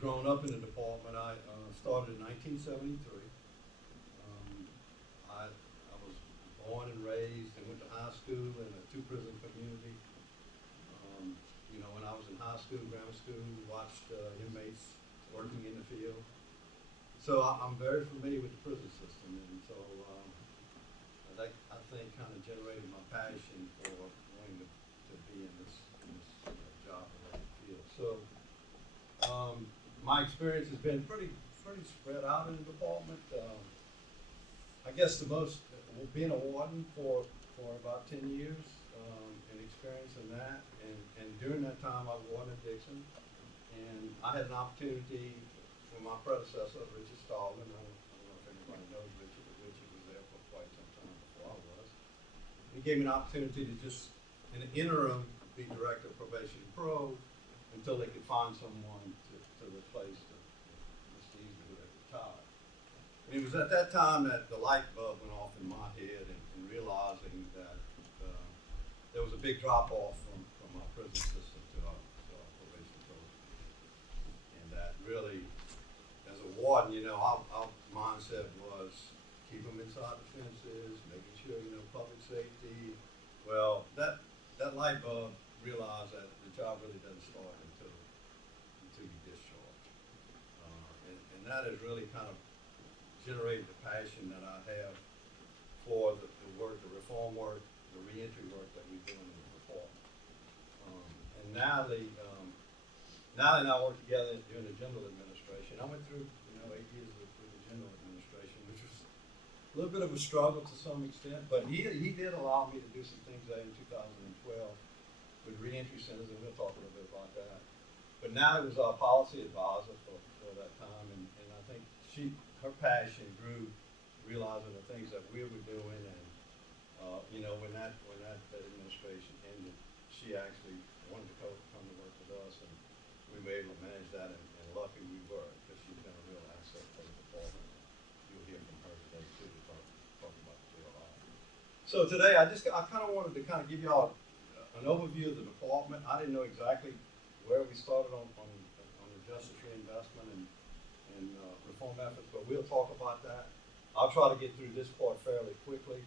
growing up in the department, I started in 1973. I was born and raised and went to high school in a two-prison community. When I was in high school, grammar school, watched inmates working in the field. So I'm very familiar with the prison system, and so that I think kind of generated my passion for wanting to be in this job related field. So my experience has been pretty spread out in the department. I guess the most being a warden for about 10 years and experience in that, and during that time I was warden at Dixon, and I had an opportunity from my predecessor, Richard Stallman. I don't know if anybody knows Richard, but Richard was there for quite some time before I was. He gave me an opportunity to just, in the interim, be director of probation and parole until they could find someone to replace Mr. Easley who had retired. And it was at that time that the light bulb went off in my head and realizing that there was a big drop off from our prison system to our probation program. And that really, as a warden, our mindset was keep them inside the fences, making sure, public safety. Well, that light bulb realized that the job really doesn't start until you discharge. And that has really kind of generated the passion that I have for the work, the reform work, the reentry work that we do in the department. And Natalie and I worked together during the general administration. I went through 8 years with the general administration, which was a little bit of a struggle to some extent, but he did allow me to do some things there in 2012 with reentry centers, and we'll talk a little bit about that. But Natalie was our policy advisor for that time, and I think her passion grew, realizing the things that we were doing, and when that administration ended, she actually wanted to come to work with us, and we were able to manage that, and lucky we were, because she's been a real asset for the department. You'll hear from her today too to talk about the JLI. So today, I kind of wanted to kind of give y'all an overview of the department. I didn't know exactly where we started on the justice reinvestment and reform efforts, but we'll talk about that. I'll try to get through this part fairly quickly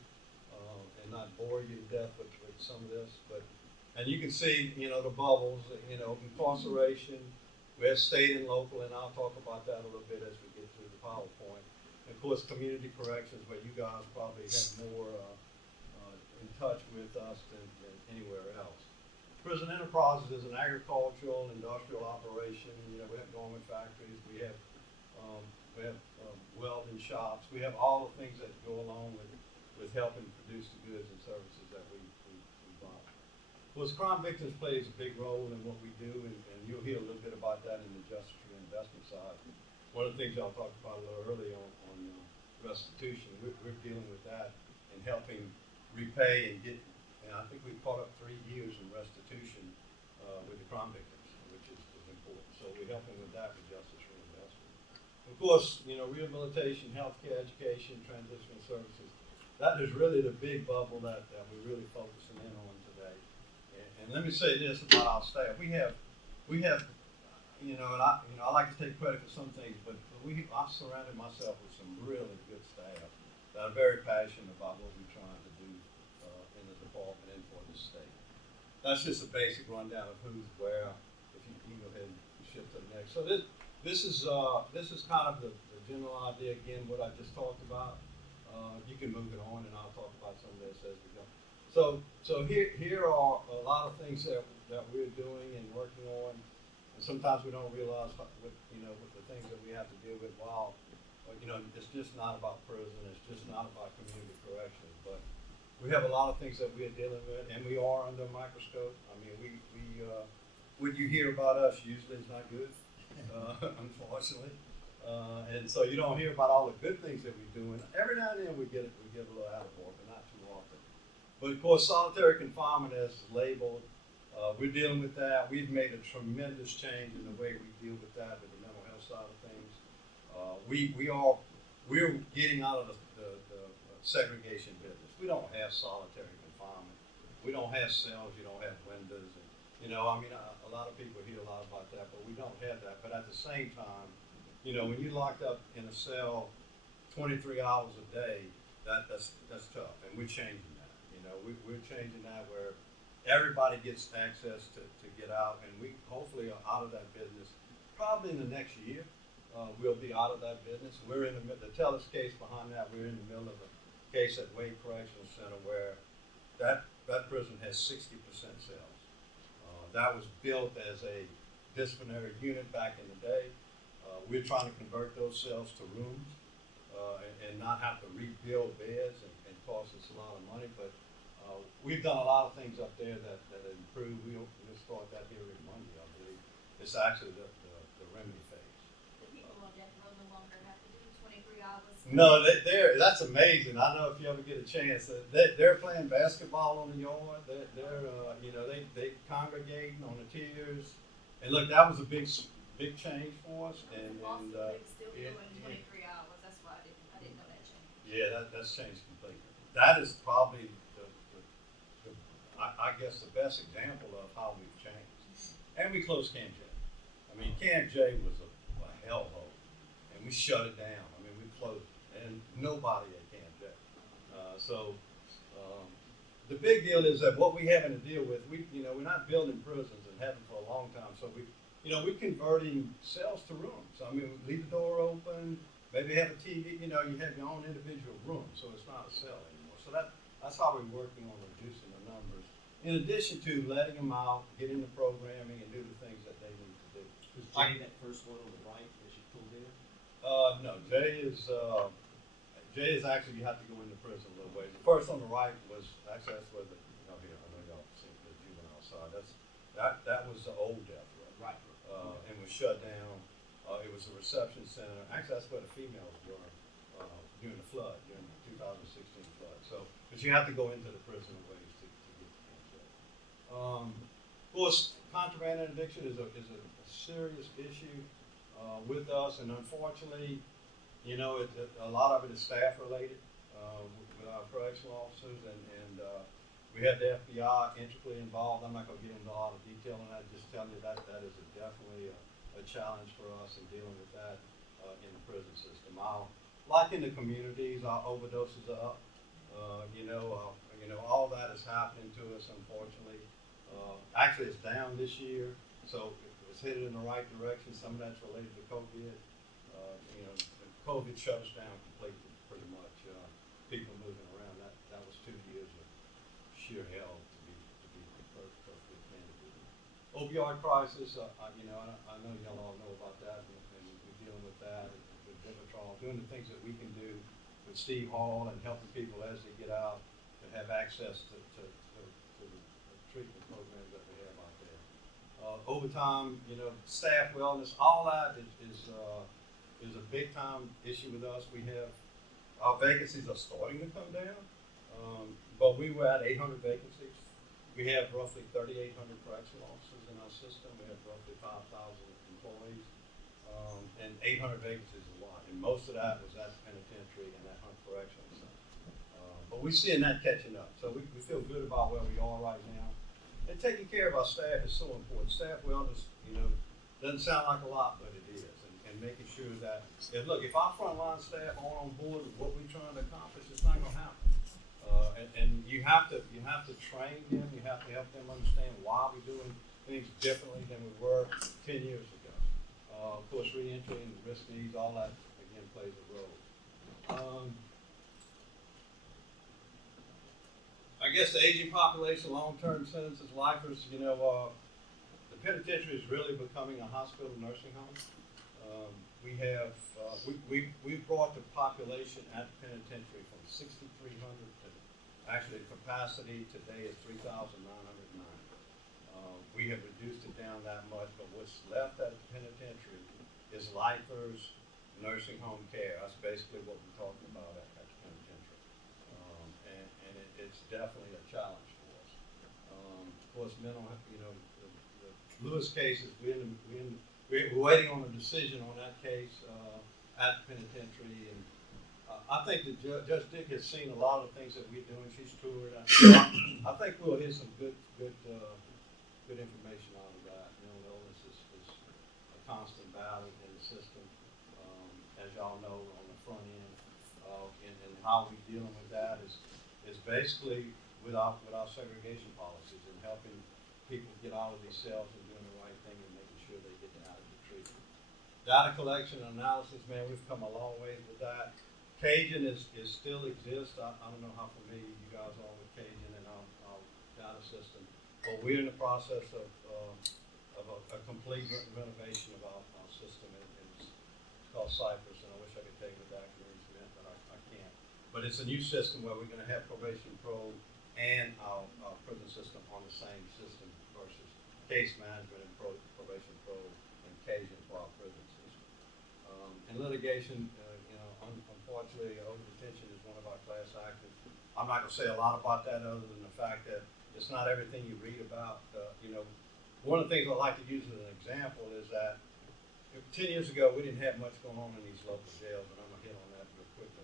and not bore you to death with some of this. And you can see, the bubbles, incarceration. We have state and local, and I'll talk about that a little bit as we get through the PowerPoint. And of course, community corrections, where you guys probably have more in touch with us than anywhere else. Prison Enterprises is an agricultural, industrial operation. We have garment factories. We have welding shops. We have all the things that go along with helping produce the goods and services that we buy. Well, crime victims plays a big role in what we do, and you'll hear a little bit about that in the justice reinvestment side. One of the things y'all talked about a little earlier on restitution, we're dealing with that and helping repay and get, and I think we've caught up 3 years in restitution with the crime victims, which is important. So we're helping with that with justice reinvestment. Of course, rehabilitation, healthcare, education, transitional services. That is really the big bubble that we're really focusing in on today. And let me say this about our staff. We have, and I like to take credit for some things, but I've surrounded myself with some really good staff that are very passionate about what we're trying to do in the department and for the state. That's just a basic rundown of who's where. If you can go ahead and shift to the next. So this is kind of the general idea, again, what I just talked about. You can move it on, and I'll talk about some of this as we go. So here are a lot of things that we're doing and working on, and sometimes we don't realize with the things that we have to deal with. While it's just not about prison, it's just not about community corrections, but we have a lot of things that we're dealing with, and we are under a microscope. I mean, we what you hear about us usually is not good, unfortunately. And so you don't hear about all the good things that we're doing. Every now and then we get a little out of order, but not too often. But of course, solitary confinement as labeled, we're dealing with that. We've made a tremendous change in the way we deal with that, with the mental health side of things. We're getting out of the segregation business. We don't have solitary confinement. We don't have cells. You don't have windows. And, a lot of people hear a lot about that, but we don't have that. But at the same time, you know, when you're locked up in a cell 23 hours a day, that's tough, and we're changing that. You know, we're changing that where everybody gets access to get out, and we hopefully are out of that business probably in the next year. We'll be out of that business. We're in the Tellus case behind that. We're in the middle of a case at Wade Correctional Center where that prison has 60% cells. That was built as a disciplinary unit back in the day. We're trying to convert those cells to rooms and not have to rebuild beds and cost us a lot of money. But we've done a lot of things up there that improve. We'll start that here in Monday, I believe. It's actually the remedy phase. The people on death row no longer have to do 23 hours. No, that's amazing. I know if you ever get a chance, they're playing basketball on the yard. They congregate on the tiers. And look, that was a big change for us. And still doing 23 hours. That's why I didn't know that change. Yeah, that's changed completely. That is probably I guess the best example of how we've changed. And we closed Camp J. I mean, Camp J was a hellhole, and we shut it down. I mean, we closed it, and nobody at Camp J. The big deal is that what we having to deal with, we're not building prisons and having for a long time. So we're converting cells to rooms. I mean, we leave the door open, maybe have a TV. You have your own individual room, so it's not a cell anymore. So that's how we're working on reducing the numbers. In addition to letting them out, get into programming, and do the things that they need to do. Was Jay that first one on the right as you pulled in? No, Jay is actually, you have to go into prison a little ways. The first on the right was actually that's where here I know y'all seen the juvenile side. That was the old death row. Right. And was shut down. It was a reception center. Actually, that's where the females were during the flood, during the 2016 flood. So, but you have to go into the prison ways to get to Camp J. Of course, contraband and addiction is a serious issue with us, and unfortunately, a lot of it is staff related with our correctional officers, and we had the FBI intricately involved. I'm not going to get into a lot of detail on that. Just tell you that is definitely a challenge for us in dealing with that in the prison system. Like in the communities, our overdoses are up. All that is happening to us, unfortunately. Actually, it's down this year, so it's headed in the right direction. Some of that's related to COVID. COVID shut us down completely, pretty much. People moving around. That was 2 years of sheer hell to be perfectly candid with you. Opioid crisis. I know y'all all know about that, and we're dealing with that with Vivitrol, doing the things that we can do with Steve Hall and helping people as they get out to have access to the treatment programs that we have out there. Overtime, staff wellness, all that is a big time issue with us. We have our vacancies are starting to come down, but we were at 800 vacancies. We have roughly 3,800 correctional officers in our system. We have roughly 5,000 employees, and 800 vacancies is a lot. And most of that was at the penitentiary and at Hunt Correctional Center. But we're seeing that catching up, so we feel good about where we are right now. And taking care of our staff is so important. Staff wellness, doesn't sound like a lot, but it is. And making sure that, if our frontline staff aren't on board with what we're trying to accomplish, it's not going to happen. And you have to train them. You have to help them understand why we're doing things differently than we were 10 years ago. Of course, reentry and risk needs, all that again plays a role. I guess the aging population, long-term sentences, lifers, the penitentiary is really becoming a hospital nursing home. We've brought the population at the penitentiary from 6,300 to actually capacity today is 3,909. We have reduced it down that much, but what's left at the penitentiary is lifers, nursing home care. That's basically what we're talking about at the penitentiary. And it's definitely a challenge for us. Of course, mental, the Lewis case is we're waiting on a decision on that case at the penitentiary, and I think that Judge Dick has seen a lot of the things that we're doing. She's toured. I think we'll hear some good information out of that. The illness is constant battle in the system, as y'all know, on the front end. And how we dealing with that is basically with our segregation policies and helping people get out of these cells and doing the right thing and making sure they get adequate treatment. Data collection and analysis, man, we've come a long way with that. Cajun is still exists. I don't know how familiar you guys are with Cajun and our data system, but we're in the process of a complete renovation of our system. It's called Cypress, and I wish I could tell you what that means, but I can't. But it's a new system where we're going to have Probation Pro and our prison system on the same system versus case management and Probation Pro and Cajun for our prison system. And litigation, unfortunately, over-detention is one of our class actions. I'm not going to say a lot about that other than the fact that it's not everything you read about. One of the things I like to use as an example is that 10 years ago, we didn't have much going on in these local jails, and I'm going to hit on that real quickly.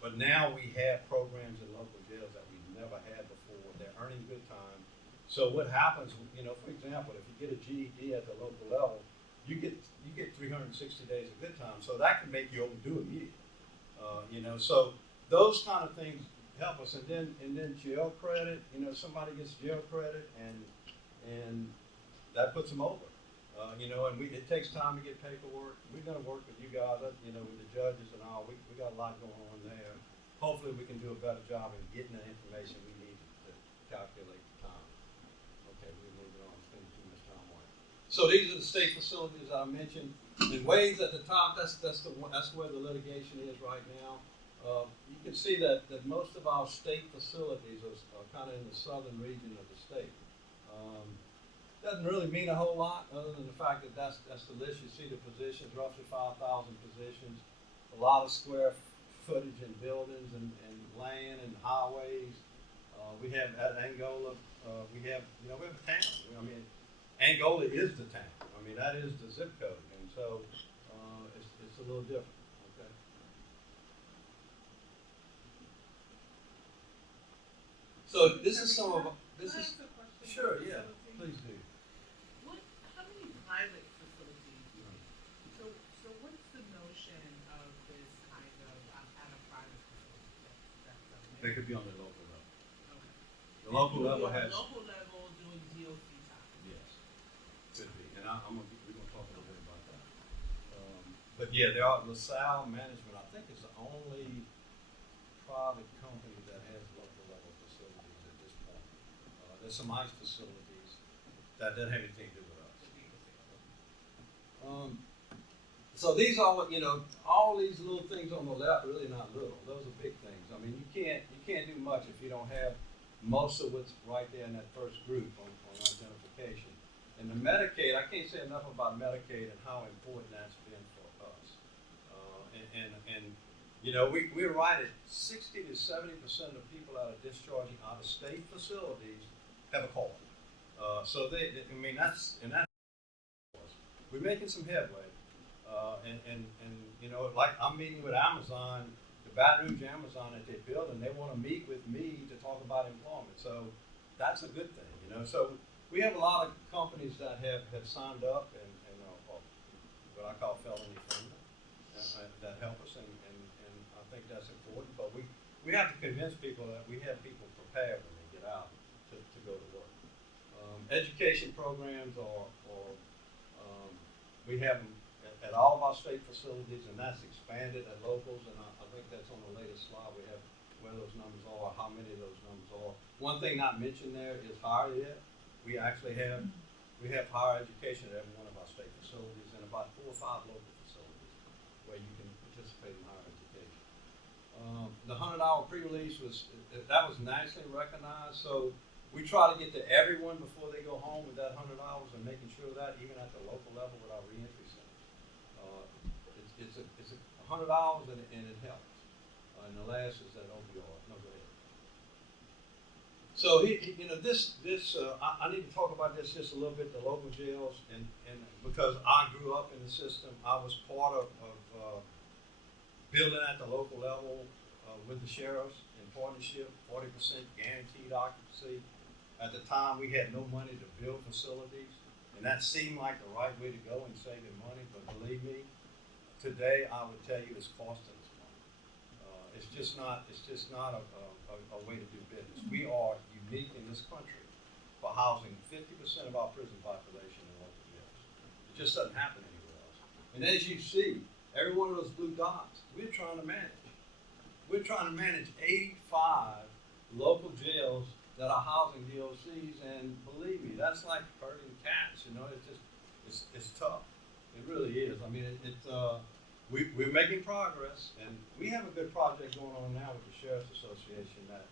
But now we have programs in local jails that we've never had before. They're earning good time. So what happens, for example, if you get a GED at the local level, you get 360 days of good time. So that can make you overdue immediately. So those kind of things help us. And then jail credit, somebody gets jail credit and that puts them over. And it takes time to get paperwork. We're going to work with you guys, with the judges and all. We got a lot going on there. Hopefully we can do a better job in getting the information we need to calculate the time. Okay, we're moving on. Spending too much time on it. So these are the state facilities I mentioned. In Ways at the top, that's where the litigation is right now. You can see that most of our state facilities are kind of in the southern region of the state. Doesn't really mean a whole lot other than the fact that that's the list. You see the positions, roughly 5,000 positions, a lot of square footage in buildings and land and highways. We have at Angola, we have a town. Angola is the town. That is the zip code, and so it's a little different. Okay. So this is some of this Can I is ask a question sure, about yeah, facilities? please do. How many pilot facilities? So what's the notion of this kind of at a private facility? They could be on the local level. Okay. The local Could be level on has the local level doing DOC time. yes, could be, and we're gonna talk a little bit about that. But yeah, there are LaSalle Management. I think is the only private company that has local level facilities at this point. There's some ICE facilities that doesn't have anything to do with us. So these are all these little things on the left are really not little. Those are big things. You can't do much if you don't have most of what's right there in that first group on identification. And the Medicaid, I can't say enough about Medicaid and how important that's been for us. We're right at 60 to 70% of people that are discharging out of state facilities have a card. So we're making some headway. Like I'm meeting with Amazon, the Baton Rouge Amazon at their building, they want to meet with me to talk about employment. So that's a good thing, So we have a lot of companies that have signed up and what I call felony friendly that help us, and I think that's important. But we have to convince people that we have people prepared when they get out to go to work. Education programs we have them at all of our state facilities, and that's expanded at locals, and I think that's on the latest slide. We have where those numbers are, how many of those numbers are. One thing not mentioned there is higher ed. We actually have higher education at every one of our state facilities and about 4 or 5 local facilities where you can participate in higher education. The 100-hour pre-release was nationally recognized, so we try to get to everyone before they go home with that 100 hours and making sure that even at the local level with our reentry centers. It's 100 hours and it helps. And the last is that OBR. No, go ahead. So I need to talk about this just a little bit. The local jails, and because I grew up in the system, I was part of building at the local level with the sheriffs in partnership, 40% guaranteed occupancy. At the time, we had no money to build facilities. And that seemed like the right way to go in saving money, but believe me, today I would tell you it's costing us money. It's just not a way to do business. We are unique in this country for housing 50% of our prison population in local jails. It just doesn't happen anywhere else. And as you see, every one of those blue dots, we're trying to manage. We're trying to manage 85 local jails that are housing DOCs, and believe me, that's like herding cats. It's tough. It really is. I mean, we're making progress, and we have a good project going on now with the Sheriff's Association that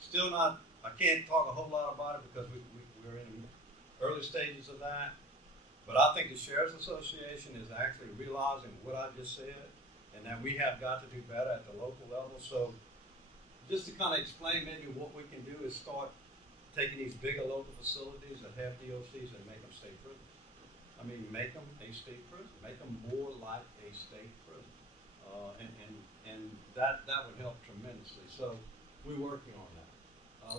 still not. I can't talk a whole lot about it because we're in the early stages of that. But I think the Sheriff's Association is actually realizing what I just said, and that we have got to do better at the local level. So just to kind of explain maybe what we can do is start taking these bigger local facilities that have DOCs and make them state prisons. I mean, make them a state prison. Make them more like a state prison. And that would help tremendously. So we're working on that.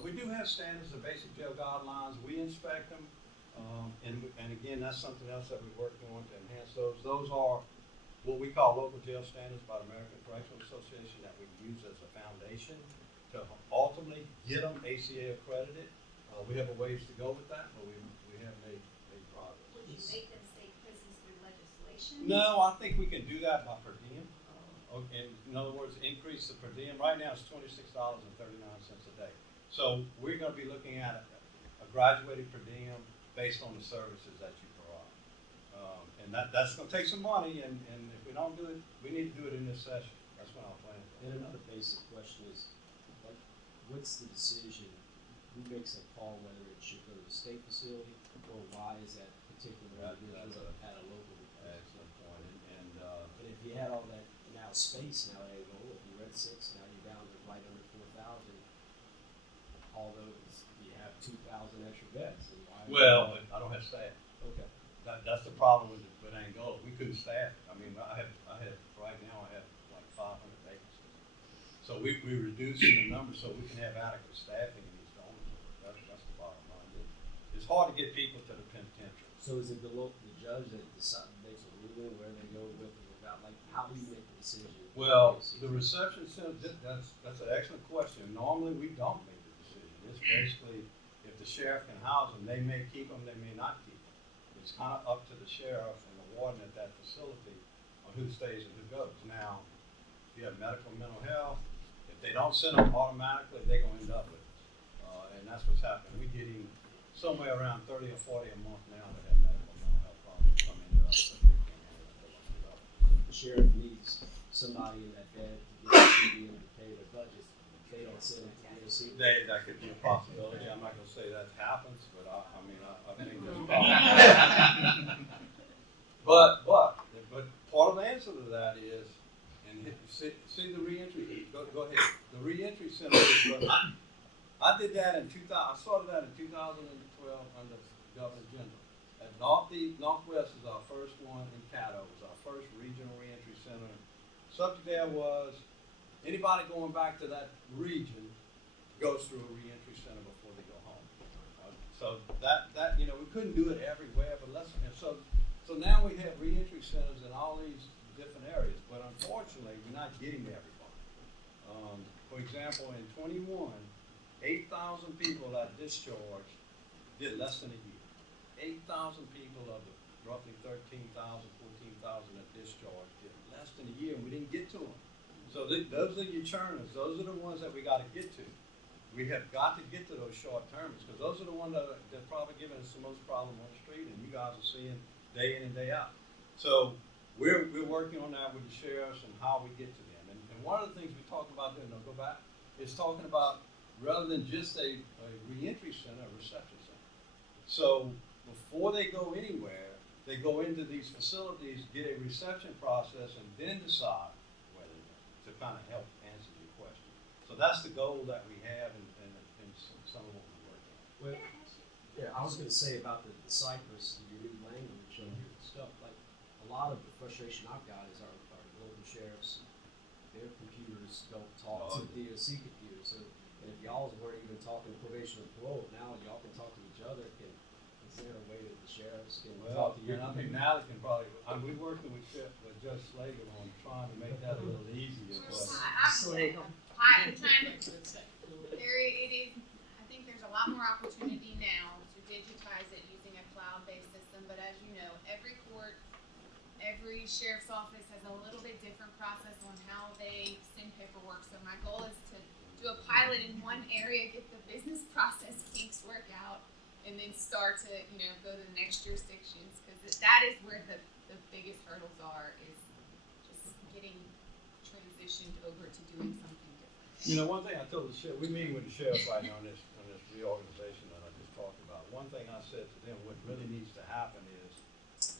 We do have standards, the basic jail guidelines. We inspect them. And again, that's something else that we're working on to enhance those. Those are what we call local jail standards by the American Correctional Association that we use as a foundation to ultimately get them ACA accredited. We have a ways to go with that, but we have made progress. Would you make them state prisons through legislation? No, I think we can do that by per diem. In other words, increase the per diem. Right now it's $26.39 a day. So we're going to be looking at a graduated per diem based on the services that you provide. And that's going to take some money, and if we don't do it, we need to do it in this session. That's what I'll plan for. And another basic question is, like, what's the decision? Who makes a call whether it should go to the state facility, or why is that particular individual at a local? Excellent point. But if you had all that now space nowadays, if you're at 6, now you're down to right under 4,000. Although you have 2,000 extra beds, and why? Well, but I don't have staff. Okay. That's the problem with Angola. We couldn't staff it. I mean, I have right now I have like 500 vacancies. So we're reducing the number so we can have adequate staffing in these dormitories. That's the bottom line. It's hard to get people to the penitentiary. So is it the judge that makes a ruling where they go with or without? Like, how do you make the decision? Well, the reception center, that's an excellent question. Normally, we don't make the decision. It's basically, if the sheriff can house them, they may keep them, they may not keep them. It's kind of up to the sheriff and the warden at that facility on who stays and who goes. Now, if you have medical mental health, if they don't send them automatically, they're going to end up with it. And that's what's happening. We're getting somewhere around 30 or 40 a month now that have medical mental health problems come into us. The sheriff needs somebody in that bed to get to pay their budgets. They don't send them to DOC. That could be a possibility. I'm not going to say that happens, but I think there's but part of the answer to that is, and see the reentry. Go ahead. The reentry center. I did that in 2000. I started that in 2012 under Governor General. At Northwest is our first one in Caddo. It was our first regional reentry center. Subject there was anybody going back to that region goes through a reentry center before they go home. So that we couldn't do it everywhere, but so now we have reentry centers in all these different areas. But unfortunately, we're not getting to everybody. For example, in 21, 8,000 people that discharged did less than a year. 8,000 people of the roughly 13,000, 14,000 that discharged did less than a year, and we didn't get to them. So those are your churners. Those are the ones that we got to get to. We have got to get to those short termers because those are the ones that are probably giving us the most problem on the street, and you guys are seeing day in and day out. So we're working on that with the sheriffs and how we get to them. And one of the things we talk about there, and I'll go back, is talking about rather than just a reentry center, a reception center. So before they go anywhere, they go into these facilities, get a reception process, and then decide whether to kind of help answer your question. So that's the goal that we have and some of what we're working on. Well, yeah, I was going to say about the Cypress, your new language on your stuff. Like, a lot of the frustration I've got is our local sheriffs, their computers don't talk to DOC computers. So, and if y'all weren't even talking probation and parole, now y'all can talk to each other. Can Is there a way that the sheriffs can Well, talk to you? and I think Natalie can probably, we're working with Judge Slager on trying to make that a little easier, but. I'm trying to, it is, I think there's a lot more opportunity now to digitize it using a cloud-based system, but as you know, every court, every sheriff's office has a little bit different process on how they send paperwork, so my goal is to do a pilot in one area, get the business process kinks work out, and then start to, go to the next jurisdictions, because that is where the biggest hurdles are, is just getting transitioned over to doing something different. One thing I told the sheriff, we're meeting with the sheriff right now on this reorganization that I just talked about. One thing I said to them, what really needs to happen is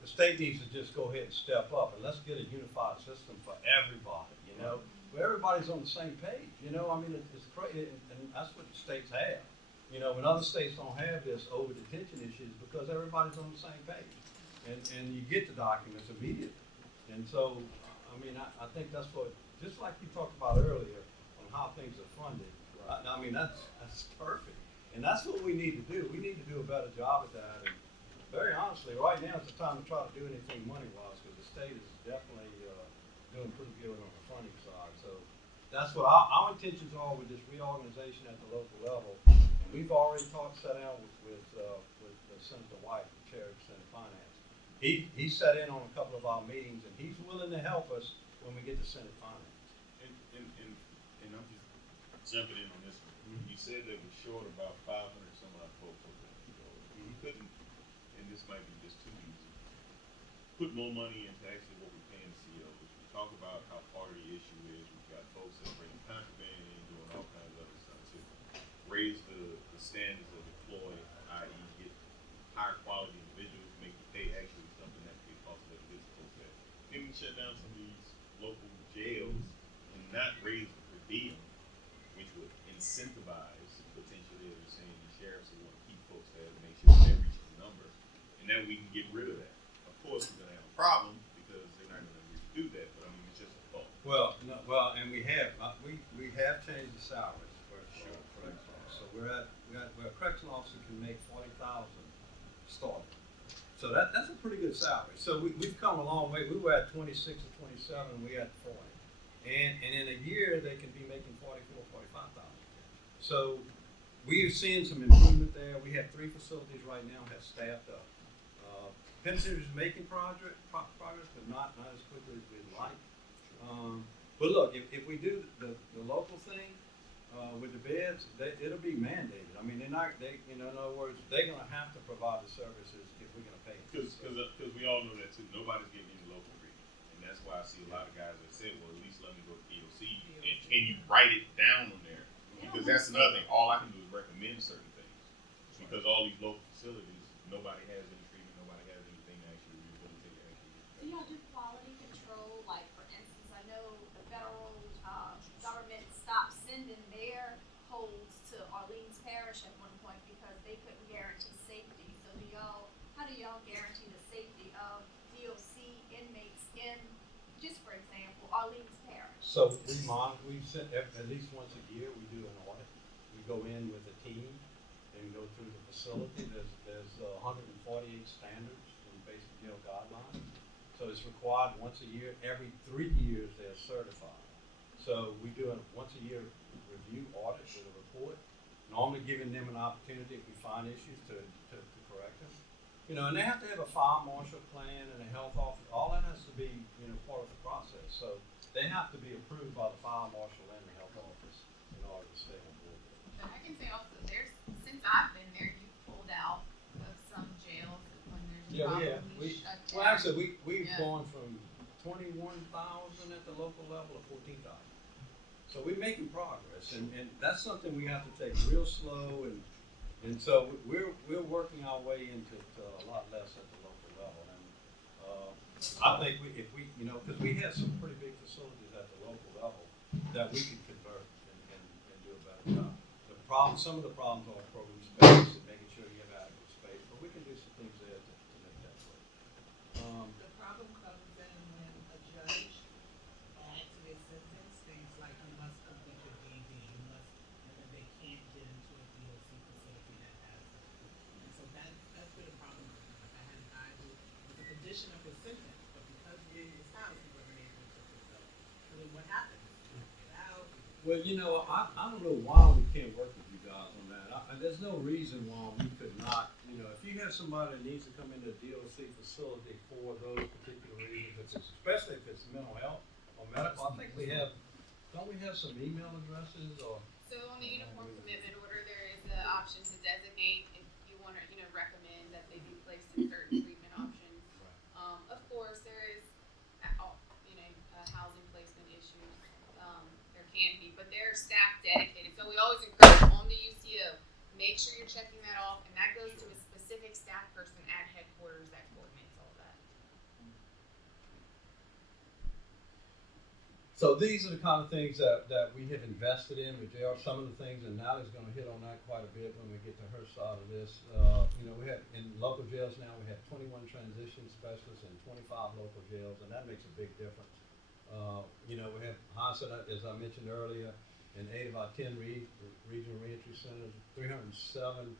the state needs to just go ahead and step up and let's get a unified system for everybody, where everybody's on the same page, I mean, it's crazy, and that's what the states have. When other states don't have this over detention issues because everybody's on the same page and you get the documents immediately. And so, I mean, I think that's what, just like you talked about earlier on how things are funded, I mean, that's perfect. And that's what we need to do. We need to do a better job at that. And very honestly, right now is the time to try to do anything money-wise because the state is definitely doing pretty good on the funding side. So that's what our intentions are with this reorganization at the local level. And we've already sat down with Senator White, the chair of Senate Finance. He sat in on a couple of our meetings, and he's willing to help us when we get to Senate Finance. And I'm just jumping in on this one. You said that we're short about 500 some odd folks over there. We couldn't, and this might be just too easy, put more money into actually what we're paying the COs. We talk about how part of the issue is we've got folks that bring contraband in, doing all kinds of other stuff to raise the standards of employee, i.e. get higher quality individuals, make the pay actually something that can be cost effective to folks that. Then we shut down some of these local jails and not raise the per diem, which would incentivize potentially the same sheriffs who want to keep folks there to make sure they reach the number, and then we can get rid of that. Of course, we're gonna have a problem because they're not gonna agree to do that, but I mean it's just a thought. And we have changed the salaries for correctional officers. So we're a correctional officer can make 40,000 starting. So that's a pretty good salary. So we've come a long way. We were at 26 or 27, we at 40. And in a year they can be making 44, 45,000. So we're seeing some improvement there. We have 3 facilities right now have staffed up. Penitentiary is making progress, but not as quickly as we'd like. But look, if we do the local thing with the beds, it'll be mandated. I mean, in other words, they're going to have to provide the services if we're going to pay them. Because we all know that too. Nobody's getting any local treatment, and that's why I see a lot of guys that say, "Well, at least let me go to DOC," and you write it down on there. Because that's another thing. All I can do is recommend certain things. Because all these local facilities, nobody has any treatment, nobody has anything to actually rehabilitate. Do y'all do quality control? Like, for instance, I know the federal government stopped sending their holds to Orleans Parish at one point because they couldn't guarantee safety. So how do y'all guarantee the safety of DOC inmates in, just for example, Orleans Parish? So we sent at least once a year, we do an audit. We go in with a team and go through the facility. There's 148 standards in basic jail guidelines. So it's required once a year. Every 3 years they're certified. So we do a once a year review audit with a report, normally giving them an opportunity if we find issues to correct them. And they have to have a fire marshal plan and a health officer. All that has to be, part of the process. So they have to be approved by the fire marshal and the health office in order to stay on board. But I can say also, since I've been there, you've pulled out of some jails when there's a problem, you shut down. Well, actually, we've Yeah. gone from 21,000 at the local level to 14,000. So we're making progress, and that's something we have to take real slow, and so we're working our way into a lot less at the local level. And I think if we because we have some pretty big facilities at the local level that we can convert and do a better job. Some of the problems are program space and making sure you have adequate space, but we can do some things there to make that work. The problem comes in when a judge adds to their sentence things like you must complete your DD, and then they can't get into a DOC facility that has it. And so that Well, I don't know why we can't work with you guys on that. There's no reason why we could not, if you have somebody that needs to come into a DOC facility for those particular reasons, especially if it's mental health or medical, I think don't we have some email addresses or? So on the uniform commitment order, there is an option to designate if you want to, recommend that they be placed in certain treatment options. Of course, there is, housing placement issues. There can be, but there are staff dedicated. So we always encourage on the UCO, make sure you're checking that off, and that goes to a specific staff person at headquarters that coordinates all that. So these are the kind of things that we have invested in. There are some of the things, and Natalie's going to hit on that quite a bit when we get to her side of this. We have in local jails now, we have 21 transition specialists in 25 local jails, and that makes a big difference. We have Hassett, as I mentioned earlier, in 8 of our 10 regional reentry centers, 307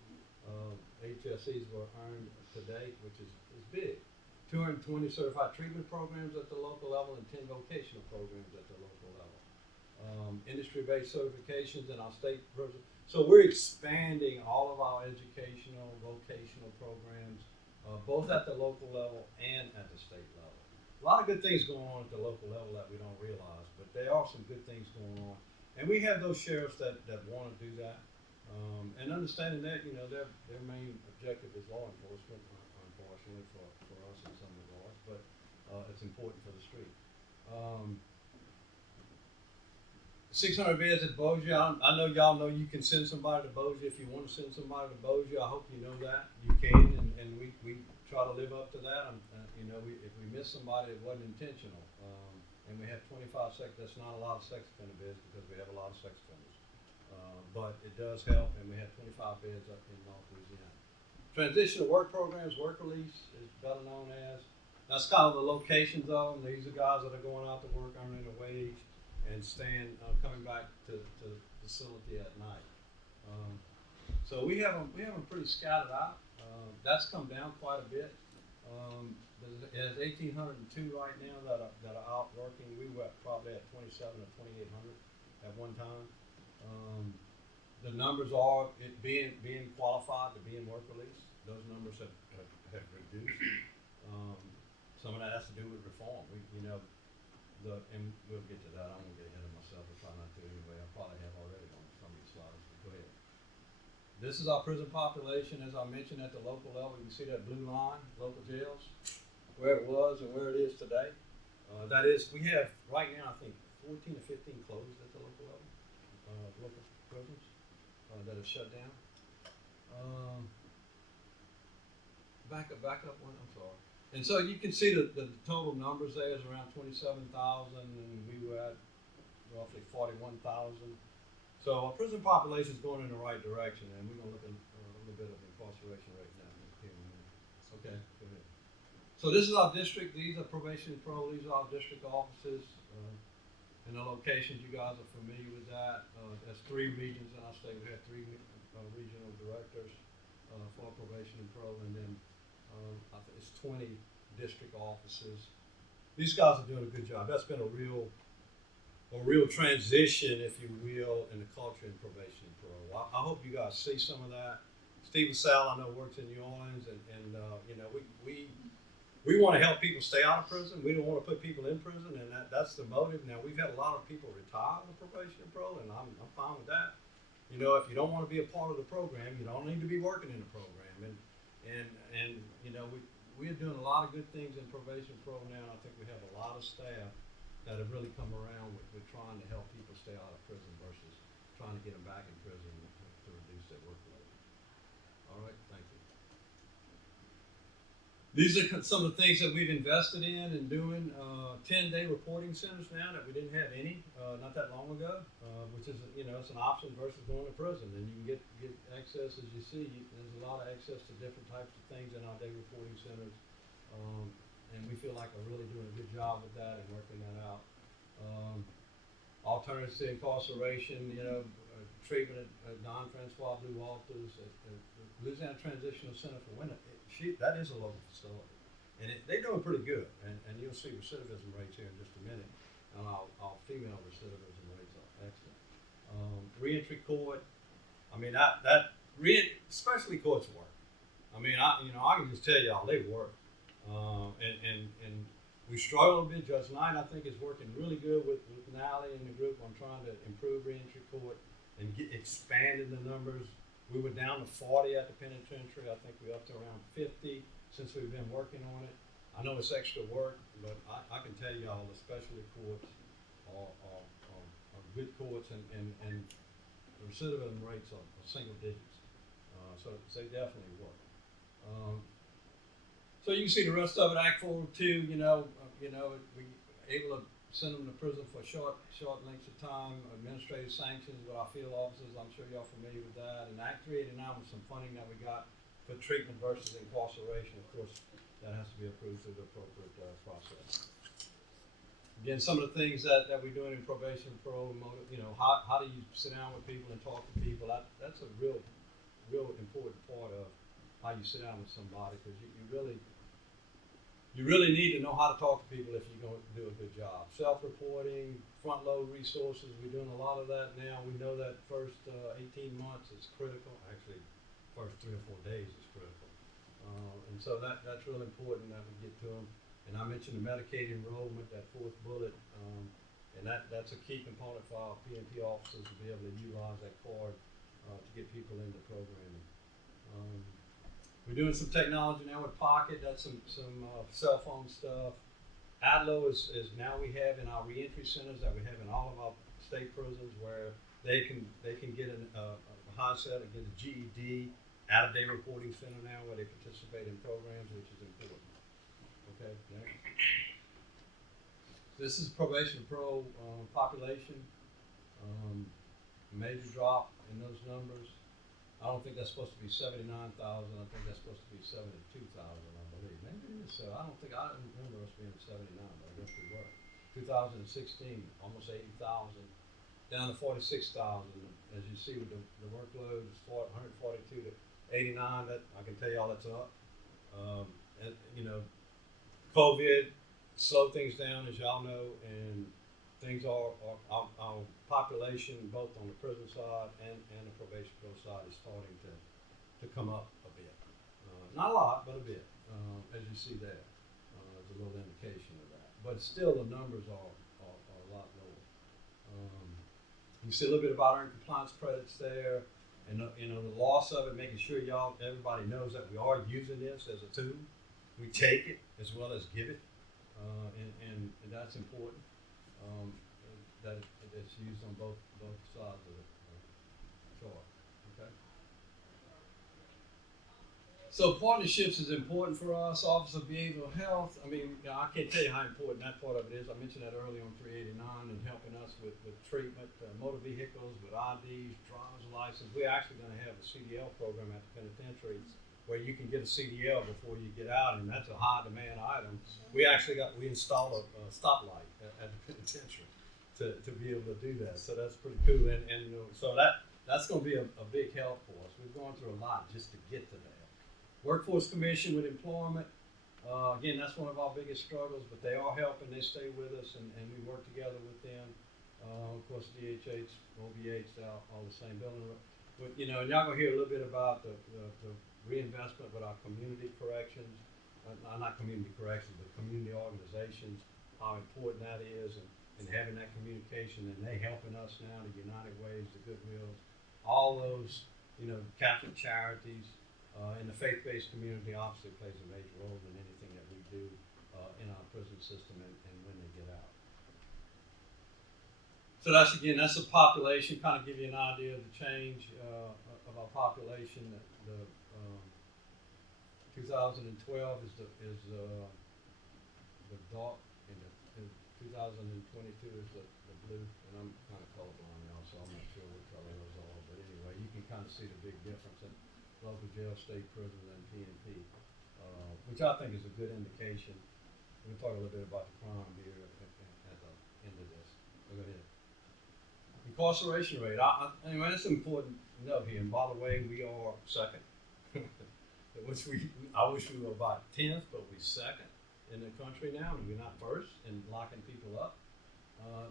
HSEs were earned to date, which is big. 220 certified treatment programs at the local level and 10 vocational programs at the local level. Industry-based certifications in our state prison. So we're expanding all of our educational, vocational programs, both at the local level and at the state level. A lot of good things going on at the local level that we don't realize, but there are some good things going on. And we have those sheriffs that want to do that. And understanding that, their main objective is law enforcement, unfortunately for us in some regards, but it's important for the street. 600 beds at Bossier. I know y'all know you can send somebody to Bossier if you want to send somebody to Bossier. I hope you know that. You can, and we try to live up to that. If we miss somebody, it wasn't intentional. And we have 25 that's not a lot of sex offender beds because we have a lot of sex offenders. But it does help, and we have 25 beds up in North Louisiana. Transitional work programs, work release is better known as. That's kind of the locations of them. These are guys that are going out to work, earning a wage, and coming back to the facility at night. So we have them pretty scattered out. That's come down quite a bit. There's 1,802 right now that are out working. We were probably at 27 or 2,800 at one time. The numbers are being qualified to be in work release. Those numbers have reduced. Some of that has to do with reform. And we'll get to that. I won't get ahead of myself. I'll try not to anyway. I probably have already on some of these slides. But go ahead. This is our prison population, as I mentioned, at the local level. You can see that blue line, local jails, where it was and where it is today. That is, we have right now, I think, 14 or 15 closed at the local level, local prisons that have shut down. Back up one, I'm sorry. And so you can see the total numbers there is around 27,000, and we were at roughly 41,000. So our prison population is going in the right direction, and we're going to look at a little bit of incarceration rate now here in a minute. Okay, go ahead. So this is our district. These are probation and parole. These are our district offices and the locations. You guys are familiar with that. There's 3 regions in our state. We have 3 regional directors for probation and parole, and then I think it's 20 district offices. These guys are doing a good job. That's been a real transition, if you will, in the culture in probation and parole. I hope you guys see some of that. Steve LaSalle, I know, works in New Orleans, and we want to help people stay out of prison. We don't want to put people in prison, and that's the motive. Now, we've had a lot of people retire with probation and parole, and I'm fine with that. If you don't want to be a part of the program, you don't need to be working in the program. And we're doing a lot of good things in probation and parole now. I think we have a lot of staff that have really come around with trying to help people stay out of prison versus trying to get them back in prison to reduce their workload. All right, thank you. These are some of the things that we've invested in and doing. 10-day reporting centers now that we didn't have any not that long ago, which is it's an option versus going to prison, and you can get access, as you see. There's a lot of access to different types of things in our day reporting centers, and we feel like we're really doing a good job with that and working that out. Alternatives to incarceration, treatment at Don Francois Blue Walters, at the Louisiana Transitional Center for Women. That is a local facility, and they're doing pretty good. And you'll see recidivism rates here in just a minute, and our female recidivism rates are excellent. Reentry court. I mean, especially courts work. I mean, I can just tell y'all they work. And we struggle a bit. Judge Knight, I think, is working really good with Nally and the group on trying to improve reentry court and expanding the numbers. We were down to 40 at the penitentiary. I think we're up to around 50 since we've been working on it. I know it's extra work, but I can tell y'all the specialty courts are good courts, and the recidivism rates are single digits. So they definitely work. So you can see the rest of it. Act 402, we able to send them to prison for short lengths of time, administrative sanctions with our field officers. I'm sure y'all familiar with that. And Act 389 was some funding that we got for treatment versus incarceration. Of course, that has to be approved through the appropriate process. Again, some of the things that we're doing in probation, parole, how do you sit down with people and talk to people? That's a real important part of how you sit down with somebody, because you really need to know how to talk to people if you're going to do a good job. Self-reporting, front load resources, we're doing a lot of that now. We know that first 18 months is critical. Actually, first 3 or 4 days is critical. And so that's really important that we get to them. And I mentioned the Medicaid enrollment, that fourth bullet, and that's a key component for our PNP officers to be able to utilize that card to get people into programming. We're doing some technology now with Pocket. That's some cell phone stuff. ADLO is now we have in our reentry centers that we have in all of our state prisons, where they can get a high set and get a GED, out-of-day reporting center now where they participate in programs, which is important. Okay, next. This is probation parole population. Major drop in those numbers. I don't think that's supposed to be 79,000. I think that's supposed to be 72,000, I believe. Maybe it is. I don't remember us being 79, but I guess we were. 2016, almost 80,000, down to 46,000. As you see, with the workload is 142 to 89. That I can tell y'all that's up. And COVID slowed things down, as y'all know, and things our population, both on the prison side and the probation parole side, is starting to come up a bit. Not a lot, but a bit, as you see there. There's a little indication of that. But still, the numbers are a lot lower. You see a little bit about earned compliance credits there, and the loss of it, making sure everybody knows that we are using this as a tool. We take it as well as give it, and that's important. That it's used on both sides of the chart. Okay. So partnerships is important for us. Office of Behavioral Health. I mean, I can't tell you how important that part of it is. I mentioned that earlier on 389 and helping us with treatment, motor vehicles, with IDs, driver's license. We're actually going to have a CDL program at the penitentiaries where you can get a CDL before you get out, and that's a high demand item. We install a stoplight at the penitentiary to be able to do that. So that's pretty cool, and so that's going to be a big help for us. We've gone through a lot just to get to that. Workforce Commission with employment. Again, that's one of our biggest struggles, but they are helping. They stay with us, and we work together with them. Of course, DHH, OVH, all the same building. But and y'all gonna hear a little bit about the reinvestment with our community corrections, not community corrections, but community organizations. How important that is, and having that communication, and they helping us now. The United Ways, the Goodwill, all those Catholic charities. And the faith-based community obviously plays a major role in anything that we do in our prison system and when they get out. So that's a population, kind of give you an idea of the change of our population. The 2012 is the dark, and the 2022 is the blue. And I'm kind of colorblind now, so I'm not sure what color those are. But anyway, you can kind of see the big difference in local jail, state prison, and PNP, which I think is a good indication. We'll talk a little bit about the crime here at the end of this. Go ahead. Incarceration rate. Anyway, that's an important note here. And by the way, we are second. I wish we were about 10th, but we're second in the country now, and we're not first in locking people up.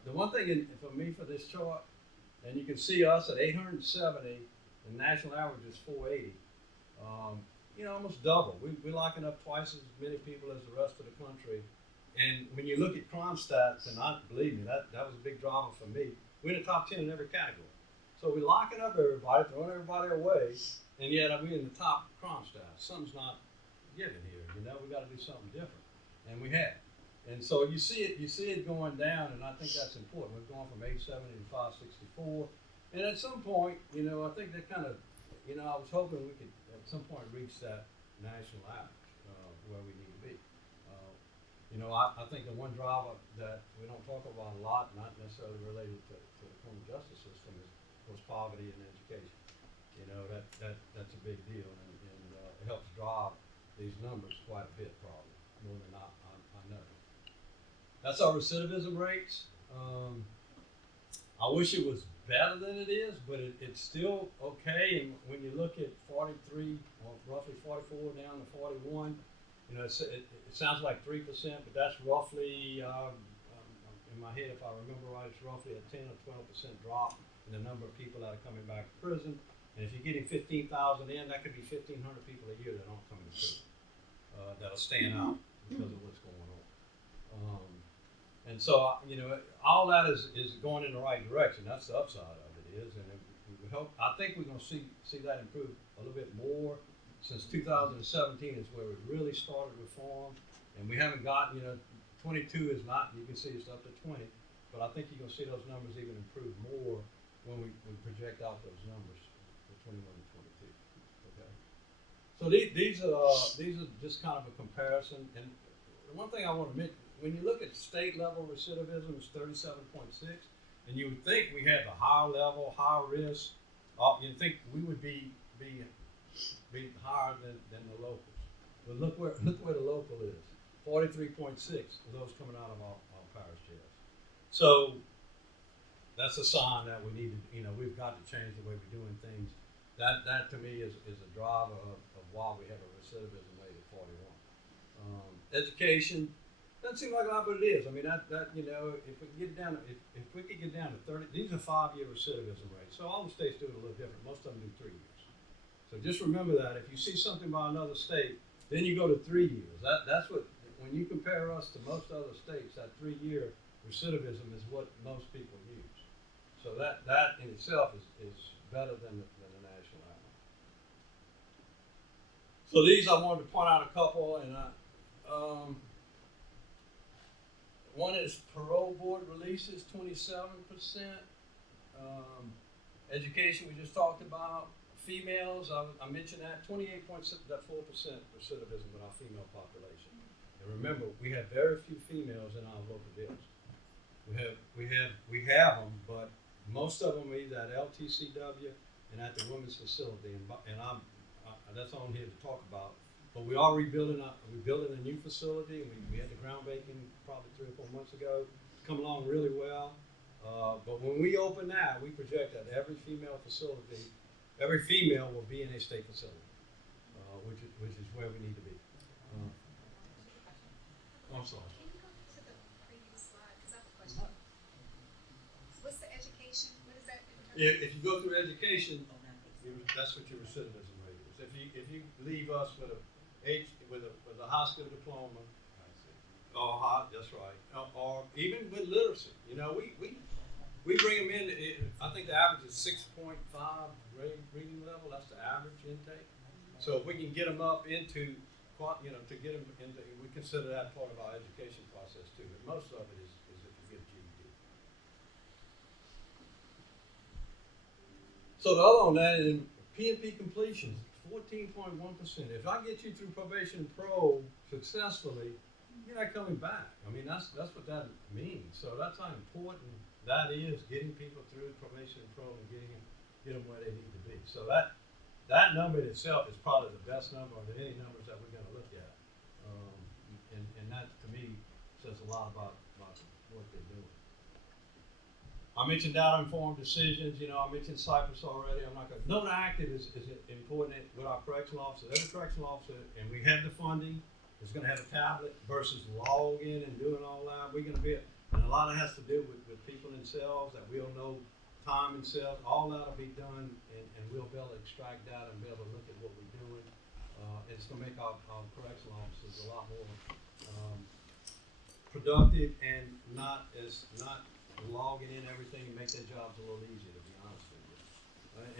The one thing for me for this chart, And you can see us at 870, the national average is 480. Almost double. We're locking up twice as many people as the rest of the country. And when you look at crime stats, and believe me, that was a big drama for me. We're in the top 10 in every category. So we're locking up everybody, throwing everybody away, and yet we're in the top crime stats. Something's not giving here. We got to do something different, and we have. And so you see it going down, and I think that's important. We're going from 870 to 564, and at some point, I think that kind of, I was hoping we could at some point reach that national average where we need to be. I think the one driver that we don't talk about a lot, not necessarily related to the criminal justice system, was poverty and education. That's a big deal, and it helps drive these numbers quite a bit, probably more than I know. That's our recidivism rates. I wish it was better than it is, but it's still okay. And when you look at 43, or roughly 44 down to 41, it sounds like 3%, but that's roughly, in my head, if I remember right, it's roughly a 10 or 12% drop in the number of people that are coming back to prison. And if you're getting 15,000 in, that could be 1,500 people a year that aren't coming to prison, that'll stand out because of what's going on. And so, all that is going in the right direction. That's the upside of it is, and we hope. I think we're going to see that improve a little bit more. Since 2017 is where we really started reform, and we haven't gotten. 22 is not. You can see it's up to 20, but I think you're going to see those numbers even improve more when we project out those numbers for 21 and 22. Okay. So these are just kind of a comparison. And the one thing I want to mention. When you look at state level recidivism, it's 37.6, and you would think we had the higher level, higher risk. You'd think we would be higher than the locals. But look where the local is, 43.6 of those coming out of our parish jails. So that's a sign that we need to, we've got to change the way we're doing things. That to me is a driver of why we have a recidivism rate of 41. Education. Doesn't seem like a lot, but it is. I mean, if we could get down to 30, these are 5-year recidivism rates. So all the states do it a little different. Most of them do 3 years. So just remember that if you see something by another state, then you go to 3 years. That's what when you compare us to most other states, that 3-year recidivism is what most people use. So that in itself is better than the national average. So these I wanted to point out a couple, and one is parole board releases, 27%. Education we just talked about. Females, I mentioned that 28.6, that 4% recidivism in our female population. And remember, we have very few females in our local jails. We have them, but most of them are either at LTCW and at the women's facility, and that's on here to talk about. But we are rebuilding a new facility, and we had the groundbreaking probably 3 or 4 months ago. It's come along really well. But when we open that, we project that every female will be in a state facility, which is where we need to be. I'm sorry. Can you go to the previous slide? Because I have a question. What's the education? What is that? If you go through education, that's what your recidivism rate is. If you leave us with a high school diploma, that's right, or even with literacy, we bring them in. I think the average is 6.5 reading level. That's the average intake. So if we can get them up into, to get them into, we consider that part of our education process too. But most of it is if you get a GED. So the other on that is P&P completions, 14.1%. If I get you through probation and parole successfully, you're not coming back. I mean, that's what that means. So that's how important that is, getting people through probation and parole and get them where they need to be. So that number in itself is probably the best number of any numbers that we're going to look at. And that, to me, says a lot about what they're doing. I mentioned data-informed decisions. I mentioned Cypress already. I'm not going to. Known active is important with our correctional officer. Every correctional officer, and we have the funding, is going to have a tablet versus log in and doing all that. We're going to be, and a lot of it has to do with people in cells that we don't know time and sales, all that'll be done, and we'll be able to extract data and be able to look at what we're doing. It's gonna make our correctional officers a lot more, productive and not logging in everything and make their jobs a little easier, to be honest with you.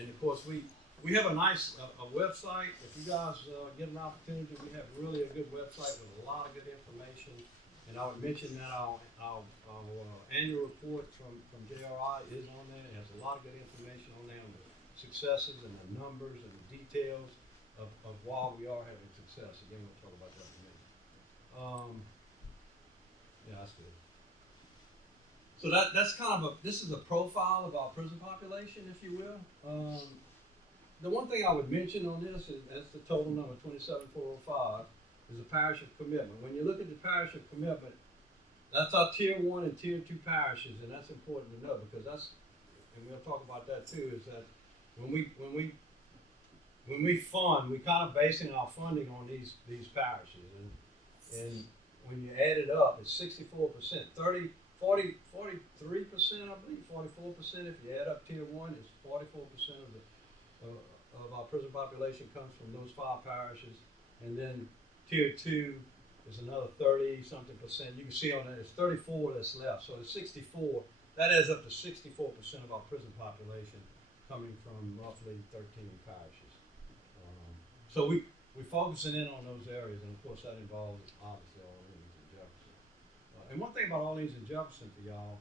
And of course, we have a nice a website. If you guys get an opportunity, we have really a good website with a lot of good information. And I would mention that our annual report from JRI is on there. It has a lot of good information on there on the successes and the numbers and the details of why we are having success. Again, we'll talk about that in a minute. Yeah, that's good. So that's kind of this is a profile of our prison population, if you will. The one thing I would mention on this is that's the total number 27,405 is the parish of commitment. When you look at the parish of commitment, that's our tier 1 and tier 2 parishes, and that's important to know because and we'll talk about that too. Is that when we fund, we kind of basing our funding on these parishes, and when you add it up, it's 64%, 43%, I believe, 44%. If you add up tier 1, it's 44% of our prison population comes from those 5 parishes, and then tier 2 is another 30-something%. You can see on that it's 34 that's left, so it's 64. That adds up to 64% of our prison population coming from roughly 13 parishes. So we're focusing in on those areas, and of course that involves obviously Orleans and Jefferson. And one thing about Orleans and Jefferson for y'all,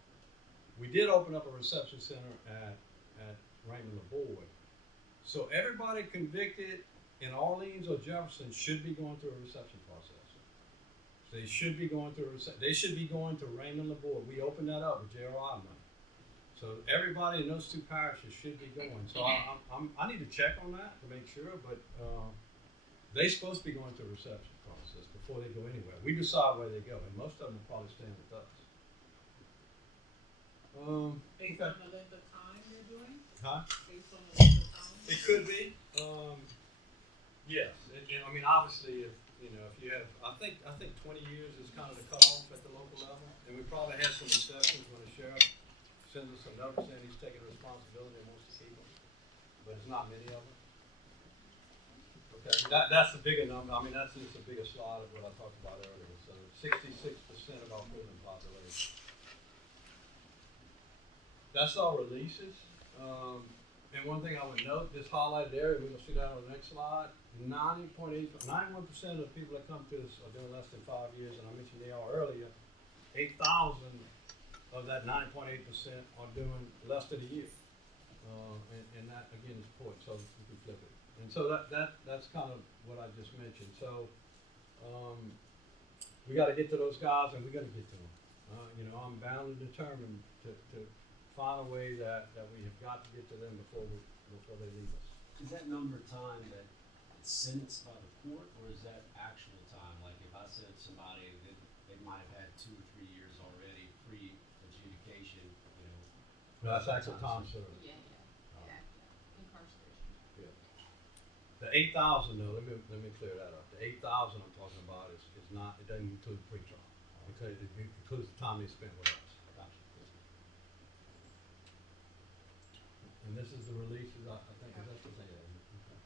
we did open up a reception center at Raymond LeBlanc. So everybody convicted in Orleans or Jefferson should be going through a reception process. So they should be going through they should be going to Raymond LeBlanc. We opened that up with JRI money. So everybody in those 2 parishes should be going. So I need to check on that to make sure, but they're supposed to be going through a reception process before they go anywhere. We decide where they go, and most of them will probably stay with us. Based on the length of time you're doing? Huh? Based on the length of time? It could be. Yes. I mean, obviously, if you have, I think 20 years is kind of the cutoff at the local level, and we probably have some exceptions when the sheriff sends us a notice saying he's taking responsibility and wants to keep them, but it's not many of them. Okay, that's the bigger number. I mean, that's just the biggest slide of what I talked about earlier. So 66% of our prison population. That's our releases. And one thing I would note, this highlighted area, we're going to see that on the next slide. 91% of the people that come to us are doing less than 5 years, and I mentioned they are earlier. 8,000 of that 9.8% are doing less than a year, and that again is important. So you can flip it, and so that's kind of what I just mentioned. So we got to get to those guys, and we're going to get to them. I'm bound and determined to find a way that we have got to get to them before they leave us. Is that number time that it's sentenced by the court, or is that actual time? Like if I said somebody that they might have had 2 or 3 years already pre-adjudication, No, that's actual time served. Yeah. Incarceration. Yeah. The 8,000 though, let me clear that up. The 8,000 I'm talking about is not. It doesn't include pre-trial. It includes the time they spent with us. Gotcha. And this is the releases. I think that's the thing. Okay.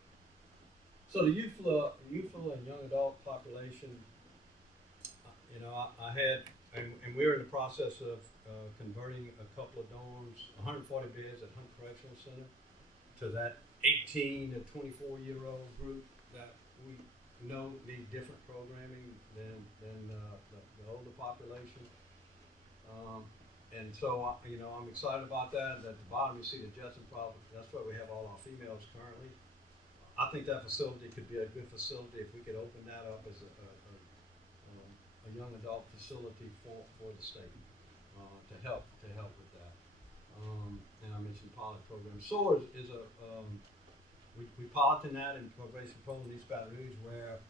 So the youthful and young adult population. I had, and we're in the process of converting a couple of dorms, 140 beds at Hunt Correctional Center, to that 18 to 24-year-old group that we know need different programming than the older population. And so, I'm excited about that. At the bottom, you see the Jetson problem. That's where we have all our females currently. I think that facility could be a good facility if we could open that up as a young adult facility for the state to help with that. And I mentioned pilot program. SOAR is we piloting that in probation program in East Baton Rouge, where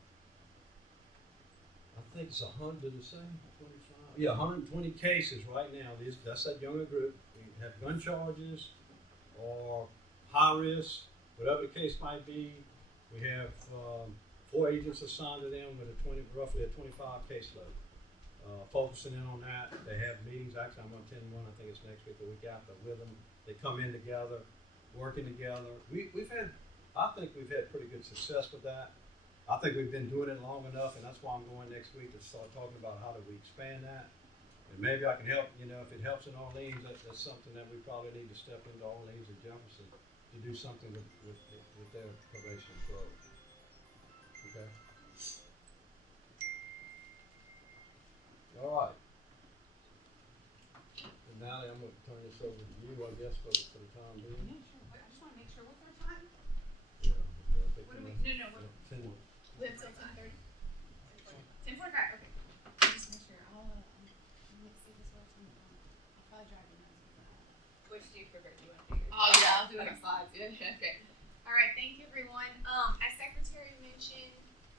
I think it's 100. Did it say 25? Yeah, 120 cases right now. That's that younger group. We have gun charges or high risk, whatever the case might be. We have 4 agents assigned to them with roughly a 25 caseload. focusing in on that. They have meetings, actually I'm gonna attend one, I think it's next week or week after, with them. They come in together, working together. I think we've had pretty good success with that. I think we've been doing it long enough, and that's why I'm going next week to start talking about how do we expand that. And maybe I can help, if it helps in Orleans, that's something that we probably need to step into Orleans and Jefferson to do something with their probation pro. Okay? All right. And now I'm going to turn this over to you, I guess, for the time being. Yeah, sure. I just wanna make sure, what's our time? Yeah. I think What do we, you no, we're, know, live till 10:30? 10:45, okay. Just make sure, let's see this works on the phone. I'll probably drive you nuts with that. Which do you prefer? Do you want to do yours? Oh yeah, I'll do it in slides. Yeah, okay. All right, thank you everyone. As Secretary mentioned,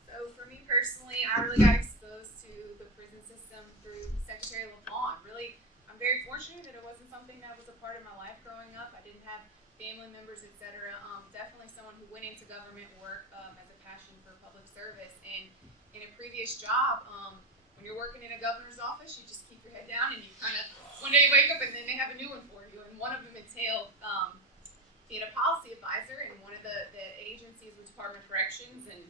so for me personally, I really got exposed to the prison system through Secretary LeBlanc. Really, I'm very fortunate that it wasn't something that was a part of my life growing up. I didn't have family members, etc. Definitely someone who went into government work as a passion for public service. And in a previous job, when you're working in a governor's office, you just keep your head down and you kind of, one day you wake up and then they have a new one for you. And one of them entailed being a policy advisor in one of the agencies with Department of Corrections. And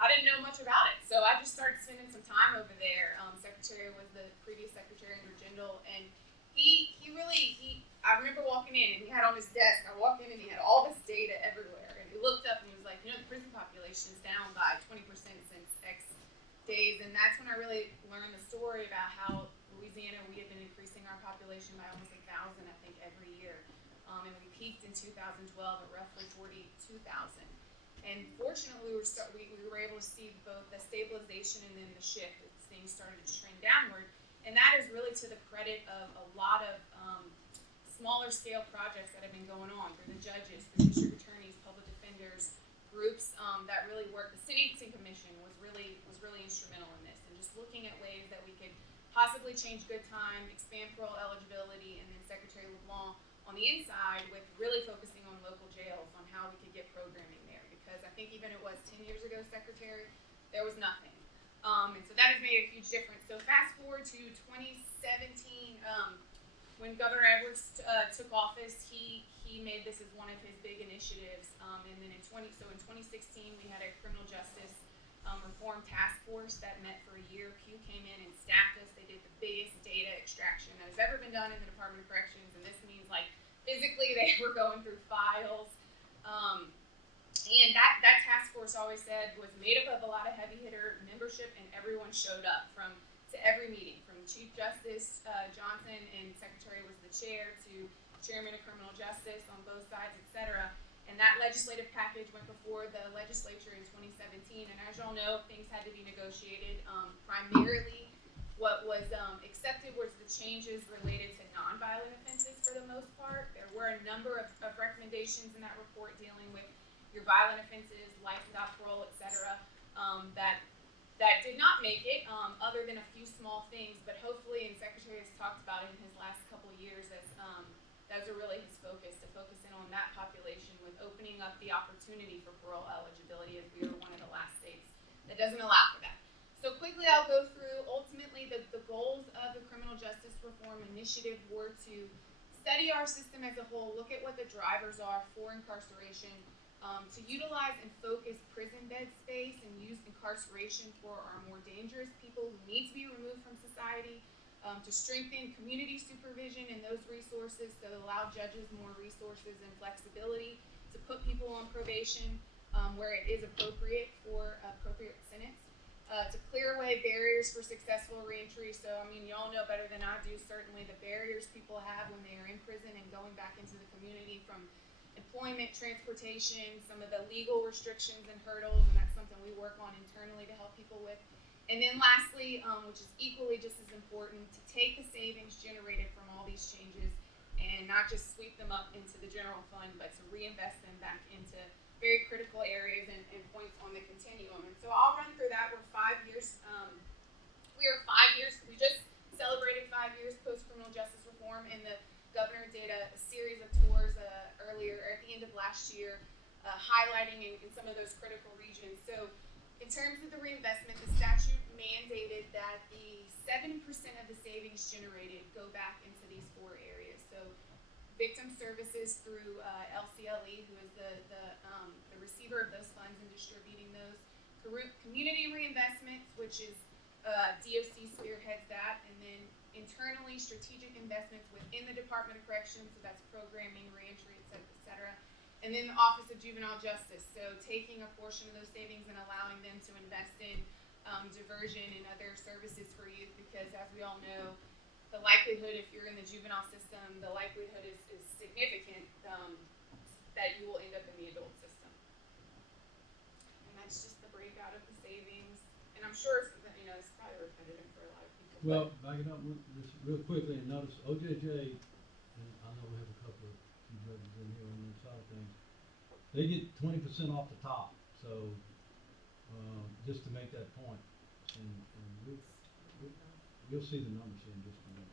I didn't know much about it. So I just started spending some time over there. Secretary was the previous secretary under Jindal. And I remember walking in and he had on his desk, I walked in and he had all this data everywhere. And he looked up and he was like, the prison population is down by 20% since X days. And that's when I really learned the story about how Louisiana, we had been increasing our population by almost 1,000, I think, every year. And we peaked in 2012 at roughly 42,000. And fortunately, we were able to see both the stabilization and then the shift as things started to trend downward. And that is really to the credit of a lot of smaller scale projects that have been going on through the judges, the district attorneys, public defenders, groups that really work. The Sentencing Commission was really instrumental in this, and just looking at ways that we could possibly change good time, expand parole eligibility, and then Secretary LeBlanc on the inside with really focusing on local jails, on how we could get programming there. Because I think even it was 10 years ago, Secretary, there was nothing. And so that has made a huge difference. So fast forward to 2017, when Governor Edwards took office, he made this as one of his big initiatives. And then in 2016, we had a criminal justice reform task force that met for a year. Pew came in and staffed us. They did the biggest data extraction that has ever been done in the Department of Corrections, and this means like physically they were going through files. And that task force, always said, was made up of a lot of heavy hitter membership, and everyone showed up to every meeting, from Chief Justice Johnson, and Secretary was the chair, to Chairman of Criminal Justice on both sides, etc. And that legislative package went before the legislature in 2017. And as y'all know, things had to be negotiated. Primarily, what was accepted was the changes related to nonviolent offenses for the most part. There were a number of recommendations in that report dealing with your violent offenses, life without parole, etc. That did not make it, other than a few small things. But hopefully, and Secretary has talked about it in his last couple of years, as those are really his focus, to focus in on that population with opening up the opportunity for parole eligibility, as we are one of the last states that doesn't allow for that. So quickly I'll go through, ultimately the goals of the Criminal Justice Reform Initiative were to study our system as a whole, look at what the drivers are for incarceration, to utilize and focus prison bed space and use incarceration for our more dangerous people who need to be removed from society, to strengthen community supervision and those resources to allow judges more resources and flexibility, to put people on probation where it is appropriate for appropriate sentence, to clear away barriers for successful reentry. So, I mean, y'all know better than I do, certainly, the barriers people have when they are in prison and going back into the community, from employment, transportation, some of the legal restrictions and hurdles, and that's something we work on internally to help people with. And then lastly, which is equally just as important, to take the savings generated from all these changes and not just sweep them up into the general fund, but to reinvest them back into very critical areas and points on the continuum. And so I'll run through that. We're 5 years, we just celebrated 5 years post-criminal justice reform, and the governor did a series of tours earlier, at the end of last year, highlighting in some of those critical regions. So In terms of the reinvestment, the statute mandated that the 70% of the savings generated go back into these 4 areas. So, victim services through LCLE, who is the receiver of those funds and distributing those. Community reinvestments, which is DOC spearheads that, and then internally strategic investments within the Department of Corrections, so that's programming, reentry, et cetera. And then the Office of Juvenile Justice, so taking a portion of those savings and allowing them to invest in diversion and other services for youth, because as we all know, the likelihood, if you're in the juvenile system, the likelihood is significant that you will end up in the adult system. And that's just the breakout of the savings. And I'm sure it's probably repetitive for a lot of people. Well, back it up just real quickly and notice OJJ, and I know we have a couple of judges in here on this side of things, they get 20% off the top. So just to make that point, and you'll see the numbers here in just a minute.